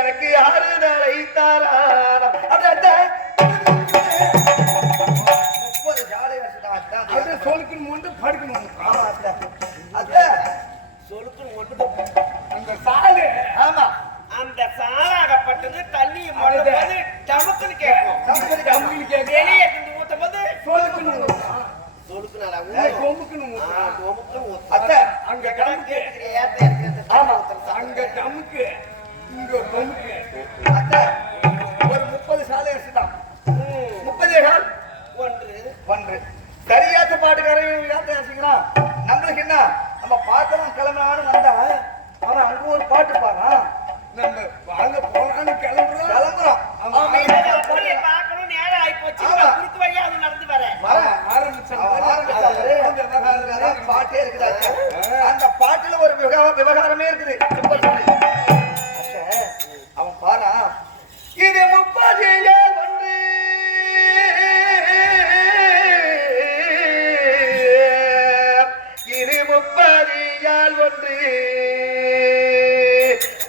எனக்கு யாரு நடைத்தாரான 30 ஜாலை அது சொல்லுக்குன்னு மொண்டு படுக்கணும். சொலுக்குன்னு மட்டும் அந்த சாலு ஆமா அந்த சாராகப்பட்டது தண்ணியை மொழும்போது டமுக்குன்னு கேட்கும். கம்மின்னு கேட்க வெளியே இருந்து ஊத்தும் போது சொல்லுக்குன்னு ஊத்துறான். சொலுக்குனாடா கொம்புக்குன்னு ஊத்துறான். அத்தை அங்க டமுக்கு ஆமா அங்க டமுக்கு இங்க கொம்புக்கு. அத்தை ஒரு 30 சாலை வச்சுட்டான். 30 கால் ஒன்று சரியாத்த பாட்டுக்காரன் யார்த்த யோசிக்கிறான். நம்மளுக்கு என்ன நம்ம பார்க்கலாம் கிளம்பினான்னு வந்தா அவன் அங்க ஒரு பாட்டு பாடுறான். நம்ம வாங்க போலான்னு கிளம்புறோம். கிளம்புறோம் பார்க்கணும் நேரம் ஆயிப்போச்சு. ஆமா. குறுக்கு வழியா அது நடந்து வரேன். ஆரம்பிச்சான். பாட்டே இருக்குது. அந்த பாட்டுல ஒரு விவகாரமே இருக்குது. அவன் பாரா இது 30 ஒன்று இது 30 ஒன்று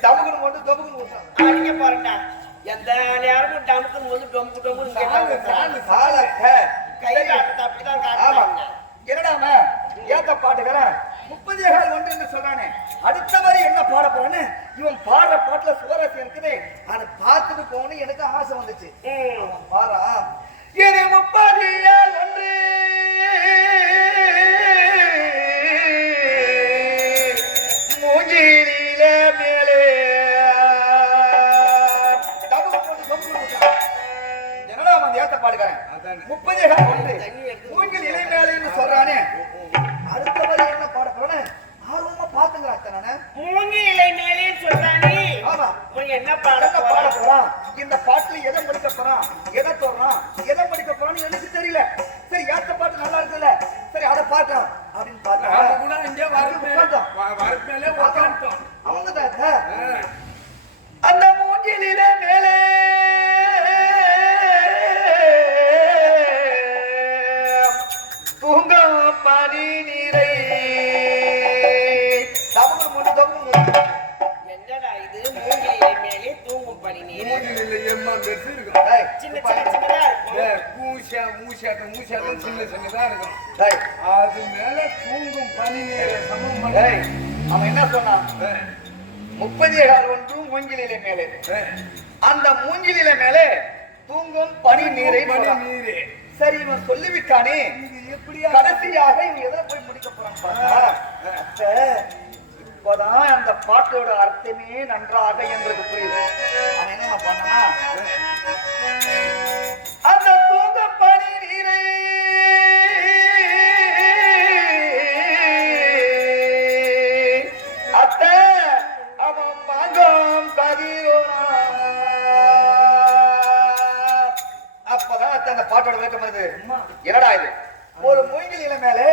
தமுகுன்னு மட்டும் தமுகுன்னு ஊற்றான். அடிக்க போறேன்டா. எந்த நேரமும் டமுக்கு போது டொம்பு டொம்புன்னு கேட்டாங்க. சாலத்தை கை காட்டுறது அப்படிதான் ஆமா. காட்டுறாங்க. என்னடாம ஏத்த பாட்டுக்கிறேன் 30 ஏகால் ஒன்று என்று சொல்றானே, அடுத்த மாதிரி என்ன பாட போறேன்னு இவன் பாடுற பாட்டுல சுவரசம் இருக்குது. அதை பார்த்துட்டு போகணும் எனக்கு ஆசை வந்துச்சு. அவன் பாரா இது 30 ஏகால் ஒன்று மூஞ்சியில மேலே என்னடா அவன் ஏத்த பாடுகிறேன் 30 ஏகால் ஒன்று மூங்கில் இலை மேலேன்னு சொல்றானே, அடுத்த வரி என்ன பாட போறேன் ஆர்வமா பாத்துங்கிறான் நானு. மூங்கி இலை மேலே சொல்றானே. ஆமா, உனக்கு என்ன பாட பாட போறான், இந்த பாட்டுல எதை முடிக்க போறான், எதை சொல்றான், எதை முடிக்க போறான்னு எனக்கு தெரியல. சரி ஏத்த பாட்டு நல்லா இருக்குல்ல, சரி அதை பாக்கலாம் அப்படின்னு நாம கூட இங்கே பார்த்தா வரப்பேலே உட்காந்துட்டோம். அவங்க அந்த மூங்கிலில மேலே தூங்க பனி நீரை என்னடா இது மூங்கி இலை மேலே தூங்கும் பனி நீர். மூங்கில் எம்மா பெருசு இருக்கும். சின்ன சின்னதா இருக்கும். மூசாட்டம் சின்ன சின்னதா இருக்கும். அது மேல தூங்கும் பனி நீரை சமம் பண்ண. அவன் என்ன சொன்னான், 30 ஏகால் ஒன்று மூங்கிலில மேலே, அந்த மூங்கிலில மேலே தூங்கும் பனி நீரை பனி நீரே. சரி இவன் சொல்லிவிட்டானே, இது எப்படியா கடைசியாக இவன் எதிர போய் முடிக்க போறான் பார்த்தா, இப்பதான் அந்த பாட்டோட அர்த்தமே நன்றாக எங்களுக்கு புரியுது. அவன் என்ன பண்ணா, அந்த தூங்க பனி நீரை அத்த அவன் மாங்கம் கதிரோனா. அப்பதான் அத்த அந்த பாட்டோட விளக்கம் வருது. என்னடா இது, ஒரு மூங்கில் இலை மேலே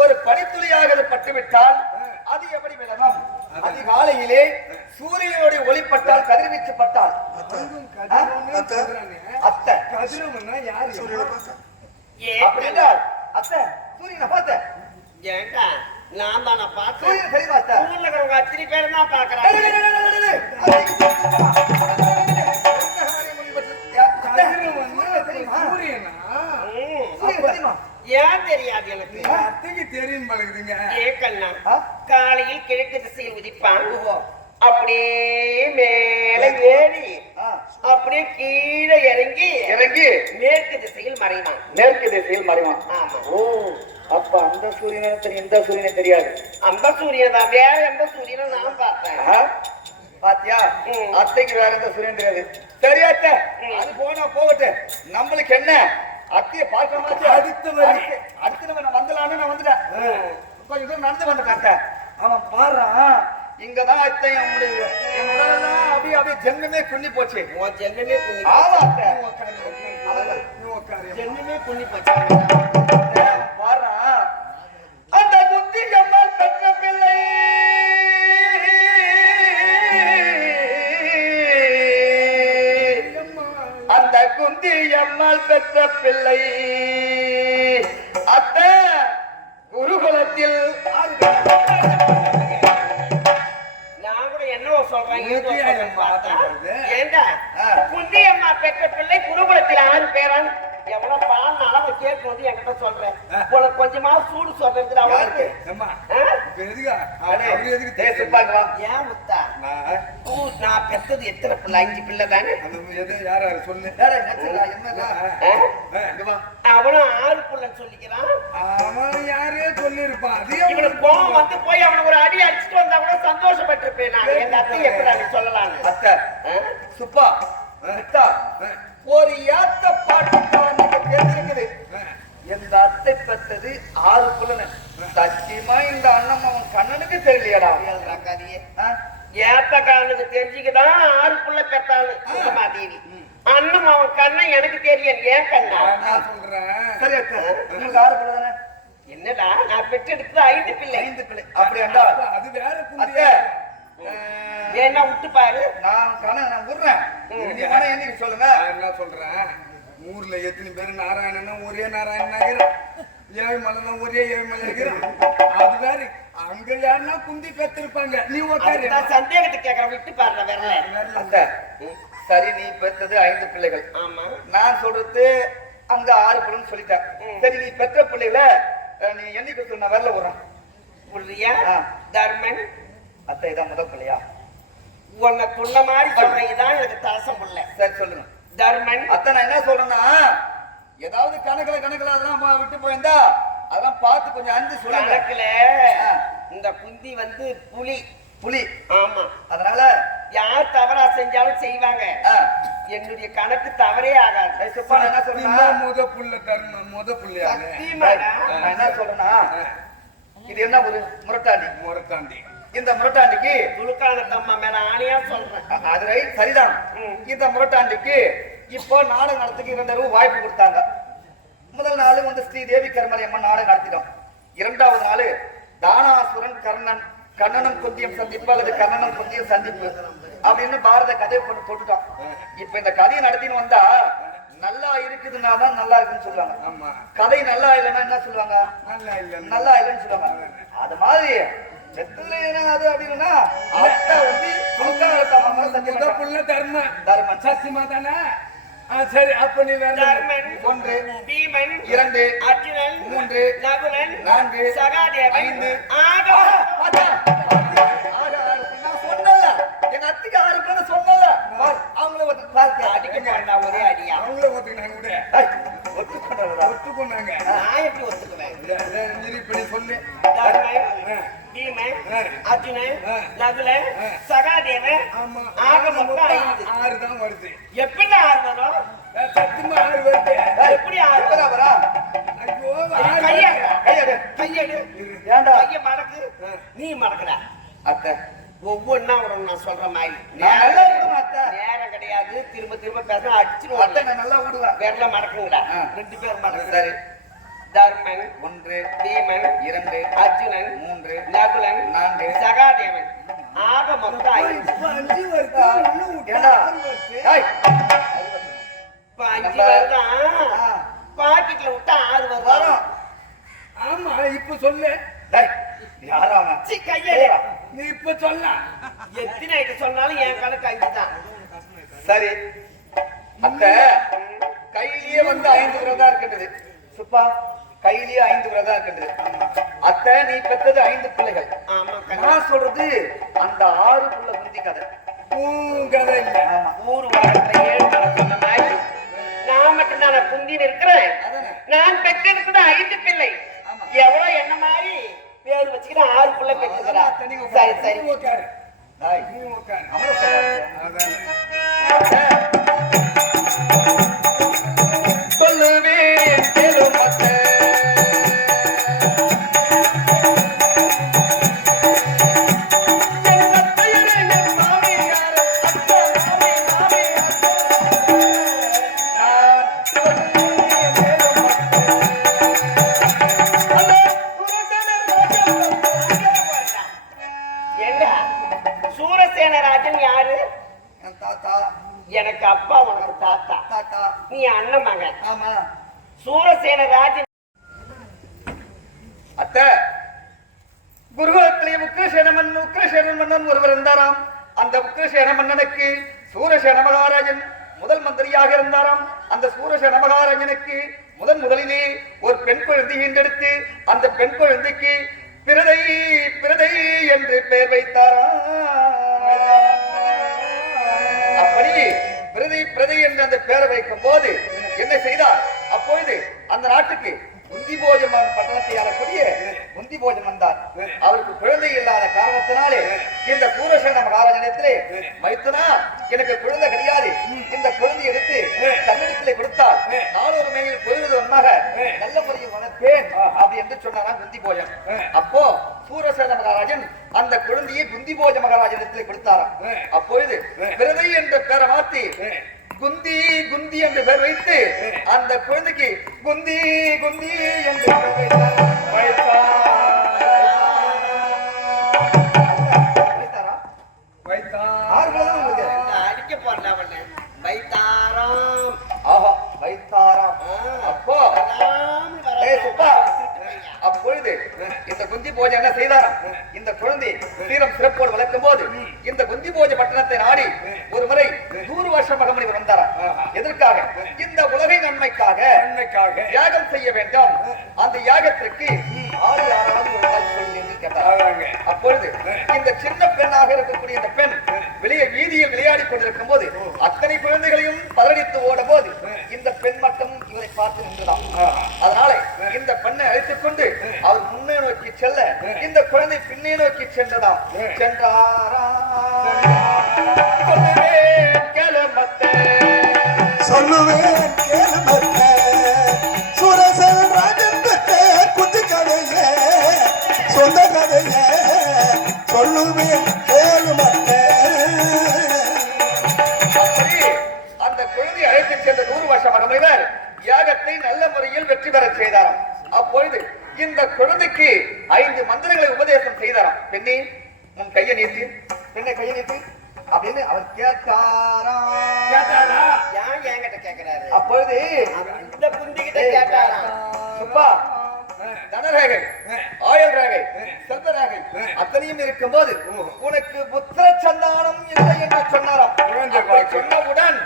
ஒரு பனித்துளியாக அது பட்டுவிட்டால் அது எப்படி விளங்கும்? அதிகாலையிலே சூரியனுடைய ஒளிப்பட்டால் கதிர்வீச்சு பட்டால் அத்தை கதிரவன்னா யாரு? அப்படி என்றால் அத்தை சூரியனை பார்த்த ஏண்டா நான் தானே பார்த்தேன். சூரியன் தெரியுமா அத்தை? ஊர்ல இருக்கிறவங்க அத்தனை பேர் தான் பாக்குறாங்க. சூரியனா? ஏன் தெரியாது எனக்கு? அத்தைக்கு தெரியும் பழகுதுங்க. ஏக்கண்ணா காலையில் கிழக்கு திசையில் உதிப்பான். அப்படியே மேல ஏறி அப்படியே கீழே இறங்கி இறங்கி மேற்கு திசையில் மறைவான். மேற்கு திசையில் மறைவான். ஆமா. ஓ, அப்ப அந்த சூரியனை தெரியும், இந்த சூரியனை தெரியாது. அந்த சூரியன் தான், வேற எந்த சூரியனும் நான் பார்த்தேன். பாத்தியா, அத்தைக்கு வேற எந்த சூரியன் தெரியாது. சரியா அத்தை, அது போனா போகட்டு, நம்மளுக்கு என்ன அத்தைய பார்க்கணும். அடுத்து நம்ம வந்துடலான்னு நான் வந்துட்டேன். கொஞ்சம் தூரம் நடந்து வந்துட்டேன் அத்தை. அவன் பாடுறான், இங்கதான் அத்தை என் உடலெல்லாம் அப்படியே அப்படியே ஜென்மமே குன்னி போச்சு. உன் ஜென்மமே புண்ணி. ஆமா அத்தை, ஜென்மமே புண்ணி போச்சு. பாடுறான், அந்த குந்தி அம்மாள் பெற்ற பிள்ளை அந்த குந்தி அம்மாள் பெற்ற பிள்ளை அத்த குருகுலத்தில் நான் கூட என்னவோ சொல்றேன், ஏதோ ஊட்டி சொல்றேன்னு பார்த்தா, பார்த்தா ஏண்டா குந்தி அம்மா பெற்ற பிள்ளை குருகுலத்தில் 6 பேரான். எவ்வளவு பால் அளவு கேட்டு வந்து என்கிட்ட சொல்றேன். உனக்கு கொஞ்சமா சூடு சொல்றது அவனுக்கு. ஏன் முத்தா, நான் பெத்தது எத்தனை பிள்ளை? 5 பிள்ளை தானே. சொல்லு. அவனும் 6 பிள்ளைன்னு சொல்லிக்கிறான். அவன் யாரையோ சொல்லிருப்பான். இவனுக்கு கோவம் வந்து போய் அவனுக்கு ஒரு அடி அடிச்சுட்டு வந்தா கூட சந்தோஷப்பட்டிருப்பேன் நான். எங்க அத்தை எப்படி அப்படி சொல்லலாம்? அத்தை சுப்பா அத்தா, ஒரு ஏத்த பாட்டு தெரிஞ்சிருக்குது. எந்த அத்தை பெற்றது 6 புள்ளன்னு. சத்தியமா இந்த அண்ணன் அவன் கண்ணனுக்கு தெரியலையடா. ஏத்த காலனுக்கு தெரிஞ்சுக்கிதான் 6 புள்ள பெற்றாலும் தேவி. அண்ணன் அவன் கண்ணன் எனக்கு தெரியும். ஏன் கண்ணா? சொல்றேன். சரி அத்தை, உங்களுக்கு 6 புள்ள தானே? என்னடா நான் பெற்றெடுத்தது 5 பிள்ளை. 5 பிள்ளை. அப்படியாண்டா அது வேற அத்தை, ஏன்னா விட்டு பாரு. நான் கணக்கு நான் விடுறேன். என்னைக்கு சொல்லுங்க. நான் என்ன சொல்றேன், ஊர்ல எத்தனை பேரு நாராயணன்னா ஒரே நாராயணன் ஆகிறான், ஏழுமலைன்னா ஒரே ஏழுமலை ஆகிறான். அது வேற அங்க யாருன்னா குந்தி பெற்றிருப்பாங்க. நீ உட்காரு. சந்தேகத்தை கேட்கற விட்டு பாருற வரல. அத்தை சரி, நீ பெற்றது 5 பிள்ளைகள். ஆமா. நான் சொல்றது அங்க 6 பிள்ளைன்னு சொல்லிட்டேன். சரி, நீ பெற்ற பிள்ளைகளை நீ எண்ணிக்கை சொன்ன வரல வரும். புரியா? தர்மன். அத்தை இதான் முதல் பிள்ளையா? உன்னை துண்ண மாதிரி சொல்றேன். இதான் எனக்கு தாசம் புள்ள. சரி சொல்லுங்க. தர்மன். அத்தை நான் என்ன சொல்றேன்னா, ஏதாவது கணக்குல அதெல்லாம் விட்டு போயிருந்தா அதெல்லாம் பார்த்து கொஞ்சம் அஞ்சு சொல்லுங்க. கணக்குல இந்த குந்தி வந்து புலி. ஆமா. அதனால யார் தவறா செஞ்சாலும் செய்வாங்க. என்னுடைய கணக்கு தவறே ஆகாது. என்ன சொல்றேன்னா, முத புள்ளையா நான் என்ன சொல்றேன்னா, இது என்ன ஒரு முரட்டாண்டி. இந்த முரட்டாண்டிக்கு துலுக்கானத்தம்மா மேல ஆணையா சொல்றேன். அது சரிதான். இந்த முரட்டாண்டிக்கு இப்போ நாடகம் நடத்துக்கு 2 தடவை வாய்ப்பு கொடுத்தாங்க. முதல் நாள் வந்து ஸ்ரீ தேவி கருமலை அம்மன் நாடகம் நடத்திட்டோம். 2வது நாள் தானாசுரன் கண்ணனும் குந்தியும் சந்திப்பு அல்லது கண்ணனும் குந்தியும் சந்திப்பு அப்படின்னு பாரத கதை பண்ணி போட்டுட்டோம். இப்ப இந்த கதையை நடத்தின்னு வந்தா நல்லா இருக்குதுன்னா தான் நல்லா இருக்குன்னு சொல்லுவாங்க. கதை நல்லா இல்லைன்னா என்ன சொல்லுவாங்க? நல்லா இல்லைன்னு சொல்லுவாங்க. அது மாதிரி அது அப்படின்னா தர்மன் சத்தியமா தானே? சரி, அப்ப நீ வேற 1 பீமன் 2 அர்ஜுனன் 3 நகுலன் 4 சகாதேவன் 5 ஆக நான் சொன்னல எங்க அத்திக்கு 6 பேர் சொன்னல அவங்கள அடிக்க போறா ஒரே அடியா. அவங்கள ஒத்துக்கினாங்க கூட. ஒத்துக்கொண்டாங்க. நான் எப்படி ஒத்துக்குவேன்? இப்படி சொல்லு. பீமன் அர்ஜுனன் நகுலன் சகாதேவன் ஆக மொத்தம் 6 தான் வருது. எப்படி 6 வரும்? சத்தியமா 6 வருது. எப்படி 6 வரா? ஐயோ, கையெடு ஏண்டா கைய மடக்கு. நீ மடக்குற அத்தை. ஒவ்வொன்னா உடனே நான் சொல்ற மாதிரி நேரம் கிடையாது. திரும்ப பேச அடிச்சுன்னு அத்தை நான் நல்லா விடுவேன். விரல மடக்குங்கடா. 2 பேர் மடக்கு. சரி. தர்மன் 1 பீமன் 2 அர்ஜுனன் 3 நகுலன் 4 சகாதேவன் ஆக மொத்தம் 5. 5 வருது. ஏண்டா இப்ப 5 வருதான். பாக்கெட்ல விட்டா 6 வரும். ஆமா, இப்ப சொல்லு. யாரா கையெடு. நீ இப்ப சொல்ல. எத்தனை ஐட்டு சொன்னாலும் என் கணக்கு 5 தான். சரி அத்தை, கையிலேயே வந்து 5 விரதா இருக்கின்றது. சுப்பா, கையிலேயே 5 விரதா இருக்கின்றது. அத்தை, நீ பெற்றது 5 பிள்ளைகள். ஆமா. நான் சொல்றது அந்த 6 புள்ள குந்தி கதை. கதை இல்ல. ஊர் உலகத்துல 7 தலை சொன்ன மாதிரி நான் மட்டும் நான் குந்தின்னு இருக்கிறேன். நான் பெற்றிருக்கிறது 5 பிள்ளை. எவ்வளவு என்ன மாதிரி பேர் வச்சுக்கிட்டு 6 பிள்ளை பெற்றுக்கிறா. சரி சரி உட்காரு. நீ உட்காரு. சொல்லுவேன் கேளுமத்தே. சூரசேனராஜன் யாரு? தாத்தா. எனக்கு அப்பா, உனக்கு தாத்தா. தாத்தா நீ அண்ணன் மகன். ஆமா. சூரசேனராஜன் அத்தை, குருகுலத்திலே உக்கிரசேன மன்னன் ஒருவர் இருந்தாராம். அந்த உக்கிரசேன மன்னனுக்கு சூரசேன மகாராஜன் முதல் மந்திரியாக இருந்தாராம். அந்த சூரசேன மகாராஜனுக்கு முதலிலே ஒரு பெண் குழந்தை ஈண்டெடுத்து அந்த பெண் குழந்தைக்கு பிரதை என்று பெயர் வைத்தாராம். அப்படி பிரதை என்று அந்த பெயரை வைக்கும் போது என்ன செய்தார்? அப்பொழுது அந்த நாட்டுக்கு குந்திபோஜமன் பட்டணத்தை ஆளக்கூடிய குந்திபோஜன் வந்தார். அவருக்கு குழந்தை இல்லாத காரணத்தினாலே இந்த சூரசேன மகாராஜனிடத்திலே, மைத்துனா எனக்கு குழந்தை கிடையாது, இந்த குழந்தை எடுத்து தன்னிடத்திலே கொடுத்தால் நாளொரு மேல் பொழுது ஒன்றாக நல்ல முறையில் வளர்ப்பேன் அப்படி என்று சொன்னாராம் குந்திபோஜன். அப்போ சூரசேன மகாராஜன் அந்த குழந்தையை குந்திபோஜ மகாராஜனிடத்திலே கொடுத்தாராம். அப்பொழுது பிரதை என்ற பெயரை மாற்றி குந்தி என்று பெயர் வைத்து அந்த குழந்தைக்கு குந்தி என்று அடிக்க போறான். வைத்தாராம். ஆஹா, வைத்தாராம். அப்போ அப்பொழுது இந்த குந்தி போஜ என்ன செய்தாராம்? இந்த குழந்தை சீரம் சிறப்போடு வளர்க்கும் போது இந்த குந்தி போஜ பட்டணத்தை நாடி ஒரு முறை 100 வருஷம் மகமணி வந்தாராம். எதற்காக? இந்த உலகை நன்மைக்காக யாகம் செய்ய வேண்டும். அந்த யாகத்திற்கு யாராவது ஒரு நாள் சொல்லி என்று கேட்டாங்க. அப்பொழுது இந்த சின்ன பெண்ணாக இருக்கக்கூடிய இந்த பெண் வெளியே வீதியில் விளையாடி கொண்டிருக்கும் போது அத்தனை குழந்தைகளையும் பதறடித்து ஓடும் போது இந்த பெண் மட்டும் இவரை பார்த்து நின்றுதான். அதனால இந்த பெண்ணை அழைத்துக் கொண்டு அவர் முன்னே நோக்கி செல்ல இந்த குழந்தை பின்னே நோக்கி சென்றதாம். சென்றாரா சொல்லுவேன் கேளுமத்த சுரசல் ராஜன் பெற்ற குத்து கதைய சொந்த கதைய சொல்லுவேன் கேளுமத்த. அந்த குழந்தை அழைத்து சென்ற 100 வருஷ மகமையினர் யாகத்தை நல்ல முறையில் வெற்றி பெற செய்தாராம். அப்பொழுது இந்த குழந்தைக்கு 5 மந்திரங்களை உபதேசம் செய்தாராம். பெண்ணே உன் கையை நீட்டு, பெண்ணை கையை நீட்டு அப்படின்னு அவர் கேட்டாரா? ஏன் என்கிட்ட கேக்குறாரு? அப்பொழுது அந்த புந்திகிட்ட கேட்டாரா? சுப்பா தனரேகை, ஆயுள் ரேகை, செல்வ ரேகை அத்தனையும் இருக்கும் போது உனக்கு புத்திர சந்தானம் இல்லை என்று சொன்னாராம். சொன்னவுடன்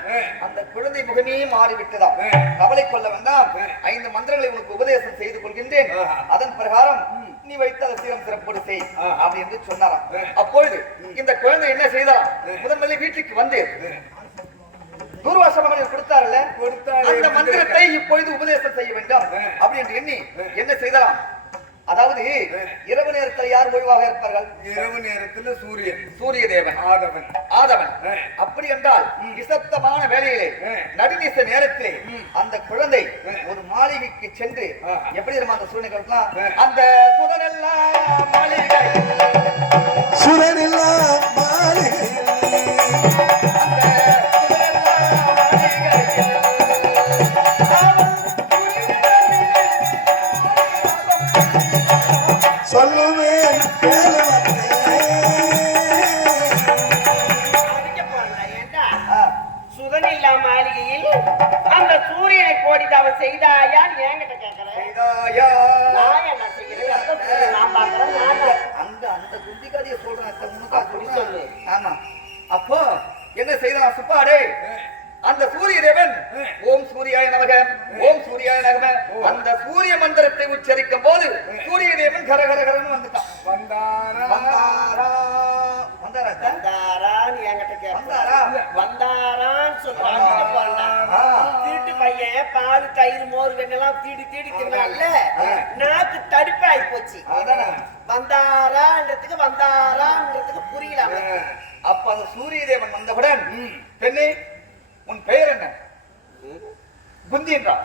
அந்த குழந்தை முகமே மாறிவிட்டதாம். கவலை கொள்ள வேண்டாம், 5 மந்திரங்களை உனக்கு உபதேசம் செய்து கொள்கின்றேன். அதன் பிரகாரம் நீ வைத்த சீரம் சிறப்போடு செய் அப்படி என்று சொன்னாராம். அப்பொழுது இந்த குழந்தை என்ன செய்தாராம்? முதன்முதலில் வீட்டுக்கு வந்து 100 வருஷம் கொடுத்தாருல்ல, அந்த மந்திரத்தை இப்பொழுது உபதேசம் செய்ய வேண்டும் அப்படி என்று எண்ணி என்ன செய்தலாம்? அதாவது இரவு நேரத்தில் யார் ஓய்வாக இருப்பார்கள்? இரவு நேரத்தில் சூரிய தேவன், ஆதவன். அப்படி என்றால் விசத்தமான வேலையிலே நடுநிச நேரத்திலே அந்த குழந்தை ஒரு மாளிகைக்கு சென்று எப்படி இருக்கும் அந்த சூழ்நிலை? அந்த சுடனெல்லாம் மாளிகை சுரனில்லா மாளிகையில் சொல்லுவேன் சுதனில்லா மாளிகையில் அந்த சூரியனை கோடிதாவ செய்தாயா? என்கிட்ட கேக்குறேன். நான் என்ன செய்கிறேன்? நான் பாக்குறேன். அந்த குந்திகாதிய சொல்றேன் சொல்லு. ஆமா, அப்போ என்ன செய்தான் சுப்பாடே? அந்த சூரிய தேவன் ஓம் சூரியாய நமக, ஓம் சூரியாய நமக அந்த சூரிய மந்திரத்தை உச்சரிக்கும் போது சூரிய தேவன் கரகரகரன்னு வந்துட்டான். வந்தாரான்னு என்கிட்ட கேட்பாரான்னு சொல்றாங்க. திருட்டு பையன் பால் தயிர் மோர் வெண்ணெல்லாம் தீடி தின்னால நாக்கு தடுப்பாயி போச்சு. வந்தாரான்றதுக்கு புரியல. அப்ப அந்த சூரிய தேவன் வந்தவுடன் பெண்ணே உன் பெயர் என்ன? குந்தி என்றார்.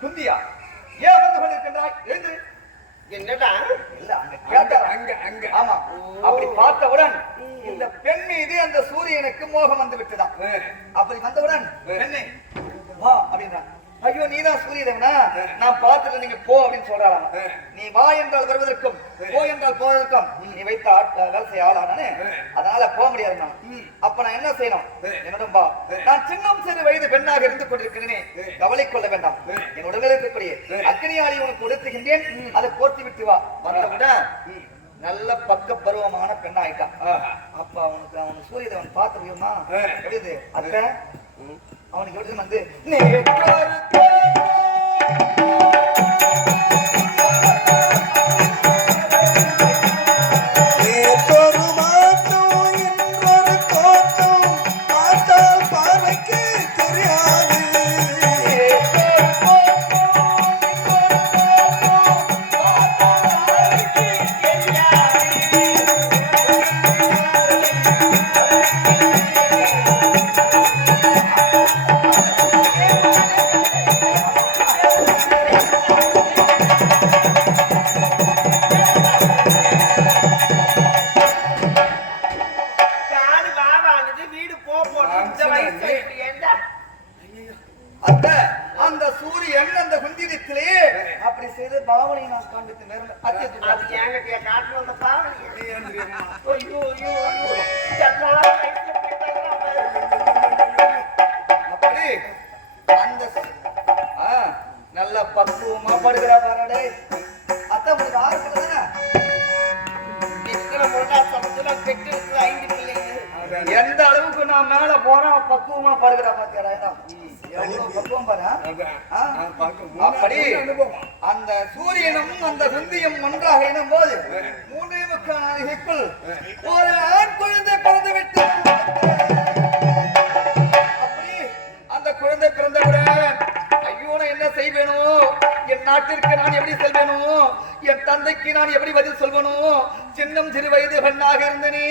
குந்தியா? ஏன் வந்து கொண்டிருக்கின்றாய்? எழுந்து. என்னடா? இல்ல அங்க. ஆமா, அப்படி பார்த்தவுடன் இந்த பெண் மீது அந்த சூரியனுக்கு மோகம் வந்து விட்டுதான். அப்படி வந்தவுடன் பெண்ணே வா அப்படின்றான். ஐயோ நீதான் சூரிய தேவனா? நான் பார்த்துட்டு நீங்க போ அப்படின்னு சொல்றாங்க. நீ வா என்றால் வருவதற்கும் போ என்றால் போவதற்கும் நீ வைத்த வேலை செய்ய ஆளானே, அதனால போக முடியாது. நான் அப்ப நான் என்ன செய்யணும்? என்னுடன் வா. நான் சின்னம் சிறு வயது பெண்ணாக இருந்து கொண்டிருக்கிறேனே, கவலை கொள்ள வேண்டாம். என் உடலில் இருக்கக்கூடிய அக்னியாளி உனக்கு உடுத்துகின்றேன், அதை போர்த்தி விட்டு வா. வந்தவுடன் நல்ல பக்க பருவமான பெண்ணா ஆயிட்டான். அப்ப அவனுக்கு சூரிய தேவன் பார்த்து முடியுமா? எப்படி அத்தை அவனுக்கு எப்படி வந்து அந்த சூரியன் அந்த குந்திரத்திலே அப்படி செய்த பாவனை நான் காண்பித்து அப்படி அந்த நல்ல பக்குவமா படுகிற பாராடே அத்தை உங்களுக்கு ஆறு எந்த அளவுக்கு நான் மேல போறேன் பக்குவமா படுகிறா பாத்தியா எவ்வளவு பக்குவம் பாரு அப்படி அந்த சூரியனும் அந்த குந்தியும் ஒன்றாக இணையும் போது 3 நாளைக்குள் ஒரு ஆண் குழந்தை பிறந்து விட்டு அப்படி அந்த குழந்தை பிறந்தவுடன் ஐயோ நான் என்ன செய்வேனோ, என் நாட்டிற்கு நான் எப்படி செல்வேனோ, என் தந்தைக்கு நான் எப்படி பதில் சொல்வேனோ, சின்னம் சிறு வயது பெண்ணாக இருந்தனே,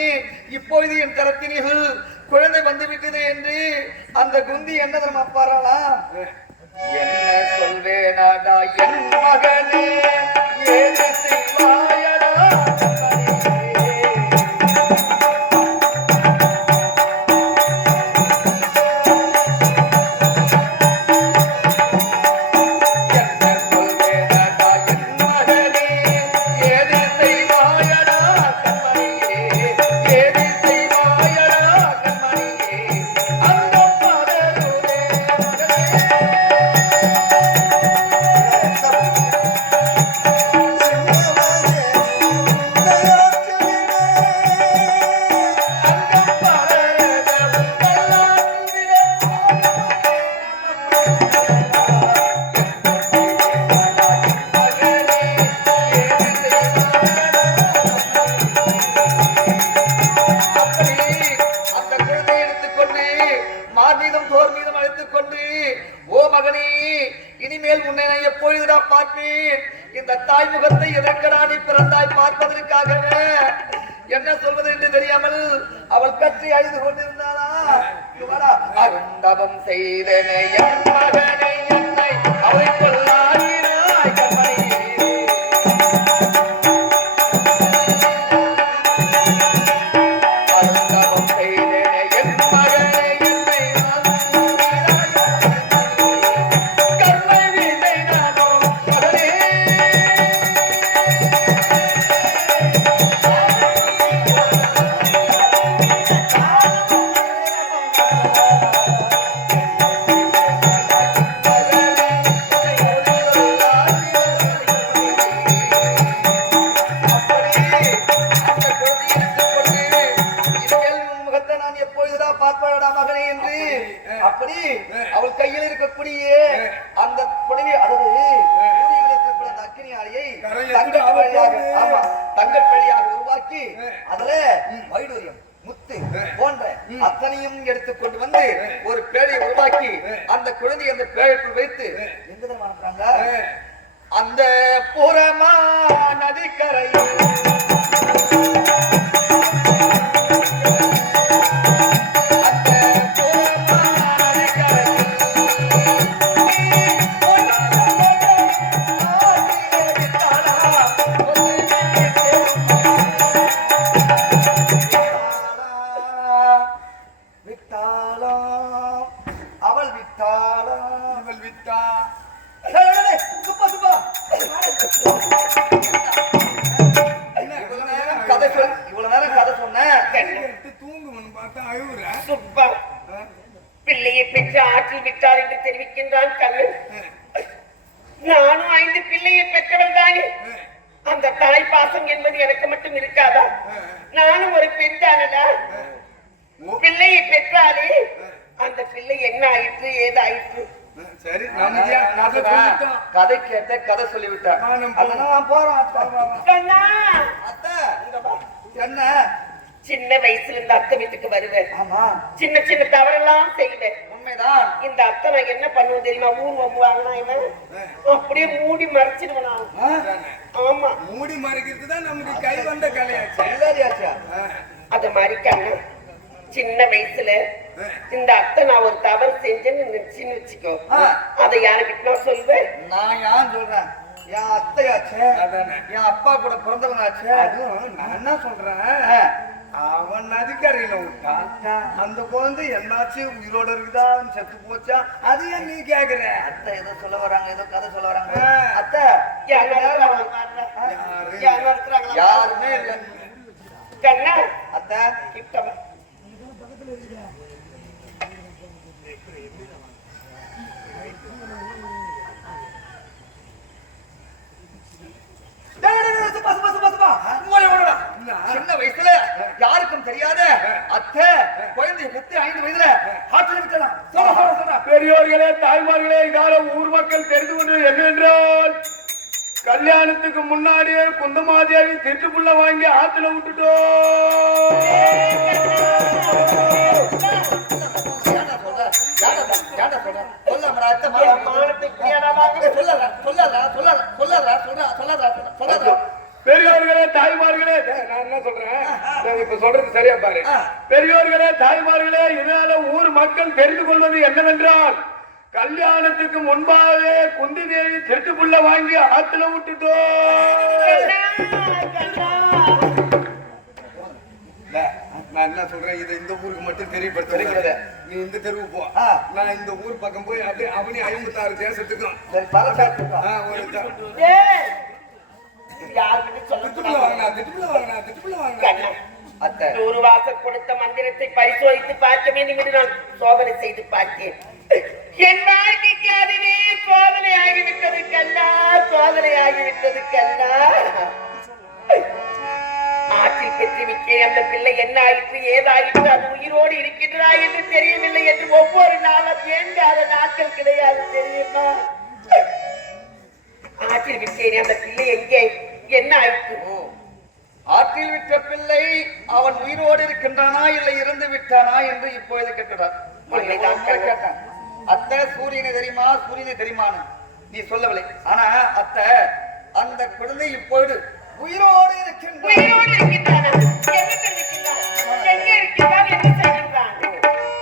இப்பொழுது என் கரத்தினில் குழந்தை வந்து விட்டது என்று அந்த குந்தி என்ன தர்ம பாராளா, என்ன சொல்வேனாடா என் மகனே ஏது செய்வாயடா இந்த தாய் முகத்தை எதற்கடா நீ பிறந்தாய் பார்ப்பதற்காகவே என்ன சொல்வது என்று தெரியாமல் அவள் கற்றி அழுது கொண்டிருந்தாளா. அருந்தவம் செய்தனை என் மகனை என்னை அவரை கொள்ளாயினாய் கண்மணியே. அருந்தவம் செய்தனை என் மகனை என்னை கண்மை வீட்டை நானோ மகனே. அப்படி அவள் கையில் இருக்கக்கூடிய அந்த புடவை அதாவது அக்கினியாரியை தங்கப்பழியாக உருவாக்கி அதுல வைடூரியம் முத்து போன்ற அத்தனையும் எடுத்துக்கொண்டு வந்து ஒரு பேழையை உருவாக்கி அந்த குழந்தை அந்த பேழைக்குள் வைத்து எங்க தான் அனுப்புறாங்க அந்த புறமா நதிக்கரையில் பிள்ளையை பெற்று ஆற்றில் விட்டார் என்று தெரிவிக்கின்றான் கண்ணன். நானும் 5 பிள்ளையை பெற்றவள் தானே. அந்த தாய் பாசம் என்பது எனக்கு மட்டும் இருக்காதா? நானும் ஒரு பெண் தானடா. பிள்ளையை பெற்றாலே அந்த பிள்ளை என்ன ஆயிற்று ஏதாயிற்று? சரி கதை கேட்ட கதை சொல்லிவிட்டேன். என்ன சின்ன வயசுல இந்த அத்தை வீட்டுக்கு வருவேன். ஆமா சின்ன சின்ன தவறெல்லாம் செய்வேன். உண்மைதான். இந்த அத்தை நான் என்ன பண்ணுவேன் தெரியுமா? ஊர் வம்புவாங்கன்னா இவன் அப்படியே மூடி மறைச்சிடுவேன். ஆமா மூடி மறைக்கிறது தான் நமக்கு கை வந்த கலையாச்சு. அது மாதிரி கண்ணு சின்ன வயசுல இந்த அத்தை நான் ஒரு தவறு செஞ்சேன்னு நினைச்சுன்னு வச்சுக்கோ. அதை யாருக்கிட்ட நான் சொல்வேன்? நான் யார் சொல்றேன்? என் அத்தையாச்சு, என் அப்பா கூட பிறந்தவனாச்சு. அதுவும் நான் என்ன சொல்றேன், அவன் நதிக்கரையில விட்டான். அந்த குழந்தை என்னாச்சு, உயிரோட இருக்குதா செத்து போச்சா, அது ஏன் நீ கேக்குற? அத்தை ஏதோ சொல்ல வராங்க, ஏதோ கதை சொல்ல வராங்க. அத்தை யாருமே இல்லை. கண்ணா அத்தை கிட்ட சின்ன வயசுல யாருக்கும் தெரியாத அத்தை பெரியோர்களே தாய்மார்களே இதால ஊர் மக்கள் தெரிந்து கொண்டது என்னவென்றால் கல்யாணத்துக்கு முன்னாடியே குந்தமாதேவி திருட்டுப்புள்ள வாங்கி ஆத்துல விட்டுட்டோம். பெரியோர்களே தாய்மார்களே நான் என்ன சொல்றேன் இப்ப சொல்றது சரியா பாரு. பெரியோர்களே தாய்மார்களே இதனால ஊர் மக்கள் தெரிந்து கொள்வது என்னவென்றால் கல்யாணத்துக்கு முன்பாகவே குந்தி தேவி திருட்டுப்புள்ள வாங்கி ஆத்துல விட்டுட்டோம். நான் என்ன சொல்றேன் இதை இந்த ஊருக்கு மட்டும் தெரியப்படுத்த நீ இந்த தெருவு போ நான் இந்த ஊர் பக்கம் போய் அப்படியே அவனி 56 தேசத்துக்கும் ஒரு வாசல் கொடுத்த மந்திரத்தை பரிசோதித்து பார்க்க வேண்டும் என்று நான் சோதனை செய்து பார்த்தேன். என் வாழ்க்கைக்கு அதுவே சோதனை ஆகிவிட்டது கண்ணா, சோதனை ஆகிவிட்டது கண்ணா. ஆற்றில் பெற்று விட்டேன் அந்த பிள்ளை என்ன ஆயிற்று ஏதாயிற்று அது உயிரோடு இருக்கின்றா என்று தெரியவில்லை என்று ஒவ்வொரு நாளும் ஏங்காத நாட்கள் கிடையாது தெரியுமா. ஆற்றில் விட்டேன் அந்த பிள்ளை எங்கே என்ன ஆயிற்று? ஆற்றில் விட்ட பிள்ளை அவன் உயிரோடு இருக்கின்றானா இல்லை இறந்து விட்டானா என்று இப்பொழுது கேட்கிறார். கேட்டான் அத்தை சூரியனை தெரியுமா சூரியனை தெரியுமான்னு நீ சொல்லவில்லை. ஆனா அத்தை அந்த குழந்தை இப்பொழுது உயிரோடு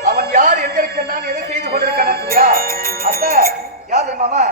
அவன் யார் எங்க இருக்கின்றான் எதை செய்து கொண்டிருக்கான் சரியா அத்தை யார் மாமா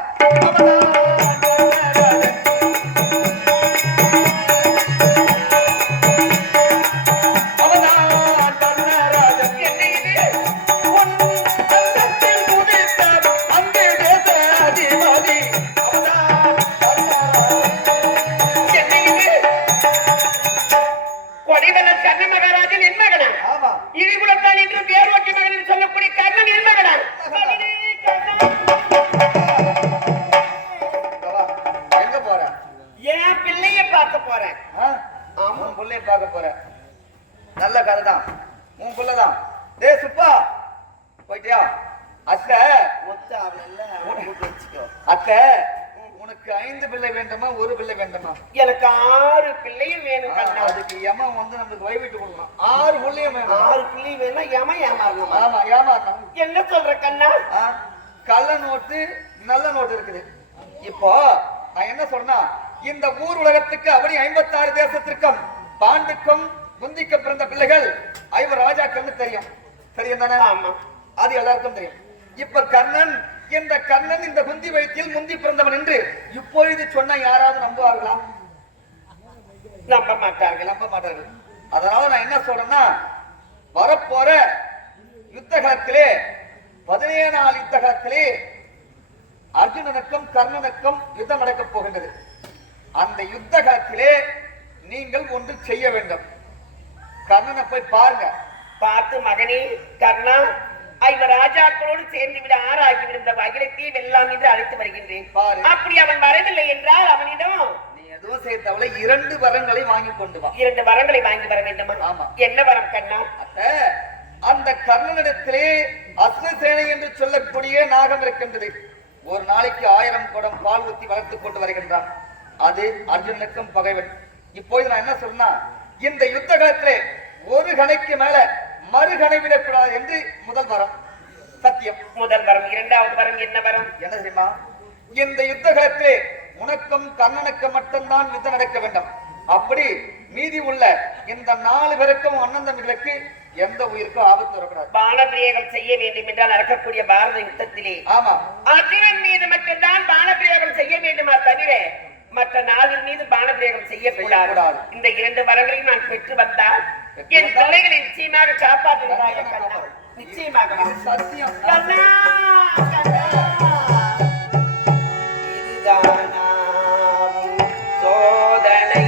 நல்ல கதை தான் உன் புள்ளதான். டே சுப்பா போயிட்டியா அத்தை அத்தை உனக்கு 5 பிள்ளை வேண்டுமா ஒரு பிள்ளை வேண்டுமா? எனக்கு 6 பிள்ளையும் வேணும். அதுக்கு யம வந்து நமக்கு வைவிட்டு கொடுக்கணும். 6 பிள்ளையும் வேணும். 6 பிள்ளை வேணா யம ஏமாறணும். ஆமா ஏமாறணும். என்ன சொல்ற கண்ணா? கள்ள நோட்டு நல்ல நோட்டு இருக்குது. இப்போ நான் என்ன சொன்னா இந்த ஊர் உலகத்துக்கு அப்படி 56 தேசத்திற்கும் பாண்டுக்கும் குந்திக்க பிறந்த பிள்ளைகள் 5 ராஜாக்கள்னு தெரியும். தெரியும் தானே? ஆமா அது எல்லாருக்கும் தெரியும். இப்ப கர்ணன் இந்த குந்தி வயிற்றில் முந்தி பிறந்தவன் என்று இப்பொழுது சொன்ன யாராவது நம்புவார்களா? நம்ப மாட்டார்கள். அதனால நான் என்ன சொல்றேன்னா வரப்போற யுத்த காலத்திலே 17 யுத்த காலத்திலே அர்ஜுனனுக்கும் கர்ணனுக்கும் யுத்தம் நடக்கப் போகின்றது. அந்த யுத்த காலத்திலே நீங்கள் ஒன்று செய்ய வேண்டும். கர்ணனை போய் பாருங்க. பார்த்து மகனே கர்ணா 5 ராஜாக்களோடு சேர்ந்து விட ஆறாகிவிடும் இந்த அகிலத்தையும் வெல்லாம் என்று அழைத்து வருகின்றேன். அப்படி அவன் வரவில்லை என்றால் அவனிடம் நீ எதுவும் சேர்த்தவளை 2 வரங்களை வாங்கி கொண்டு வா. 2 வரங்களை வாங்கி வர வேண்டுமா? ஆமா. என்ன வரம் கண்ணா? அந்த கர்ணனிடத்திலே அஸ்வசேனை என்று சொல்லக்கூடிய நாகம் இருக்கின்றது. ஒரு நாளைக்கு 1000 குடம் பால் ஊத்தி வளர்த்துக் கொண்டு வருகின்றான். அது அர்ஜுனனுக்கும் பகைவன். இப்போது நான் என்ன சொன்னா இந்த யுத்த காலத்திலே ஒரு கணைக்கு மேல மறுகணை விடக்கூடாது என்று முதல் வரம் சத்தியம். முதல் வரம். 2வது வரம் என்ன வரம்? என்ன தெரியுமா? இந்த யுத்த காலத்திலே உனக்கும் கர்ணனுக்கும் மட்டும்தான் யுத்தம் நடக்க வேண்டும். அப்படி மீதி உள்ள இந்த 4 பேருக்கும் அண்ணன் தம்பிகளுக்கு எந்த உயிருக்கும் ஆபத்து வரக்கூடாது. பானபிரயோகம் செய்ய வேண்டும் என்றால் நடக்கக்கூடிய பாரத யுத்தத்திலே ஆமா அர்ஜுனன் மீது மட்டும்தான் பானபிரயோகம் செய்ய வேண்டுமா தவிர மற்ற 4 மீது பானபிரயோகம் செய்யக்கூடாது. இந்த 2 வரங்களையும் நான் பெற்று வந்தால் என் பிள்ளைகளை நிச்சயமாக காப்பாற்றுகிறார்கள். நிச்சயமாக சத்தியம். இதுதானா சோதனை?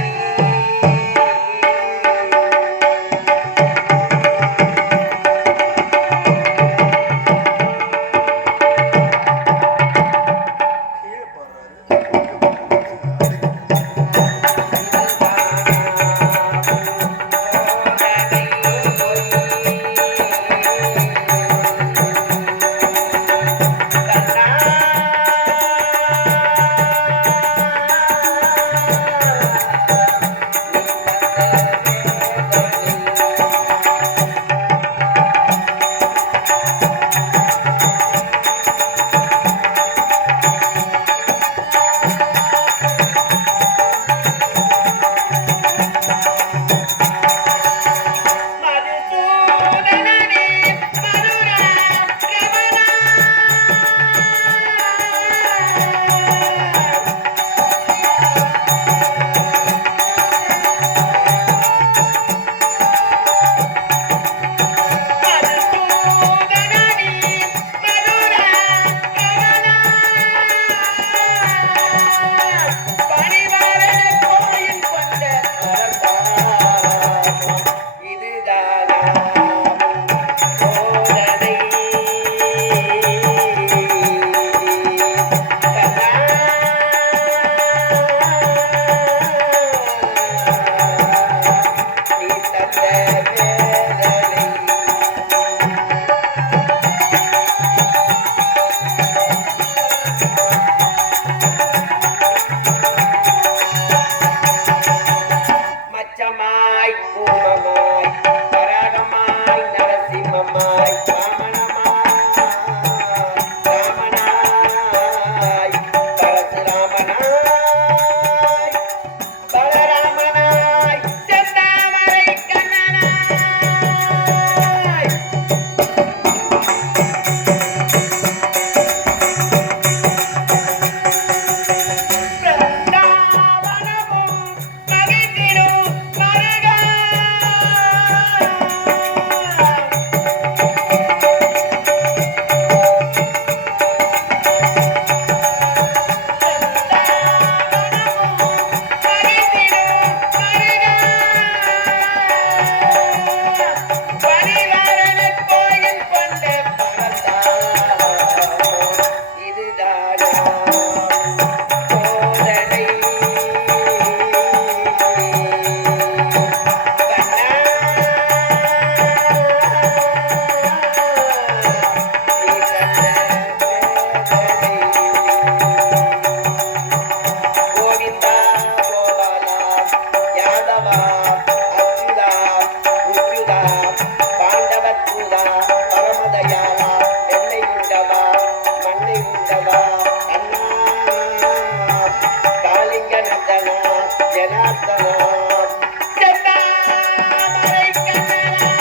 ஜனார்த்தனம் செந்தாமரை கண்ணனாய்.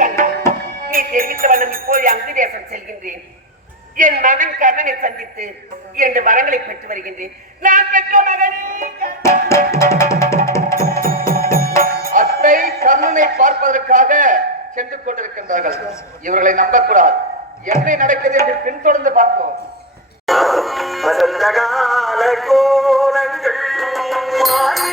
கண்ணா, நீ தெரிவித்த வண்ணம் இப்போது அங்கு தேசம் செல்கின்றேன். என் மகன் கர்ணனை சந்தித்து 2 வரங்களை பெற்று வருகின்றேன். நான் பெற்ற மகனே அத்தை கர்ணனை பார்ப்பதற்காக சென்று கொண்டிருக்கின்றார்கள். இவர்களை நம்பக்கூடாது. என்ன நடக்குது என்று பின்தொடர்ந்து பார்ப்போம். மதந்தகால கோலங்கள் மாறி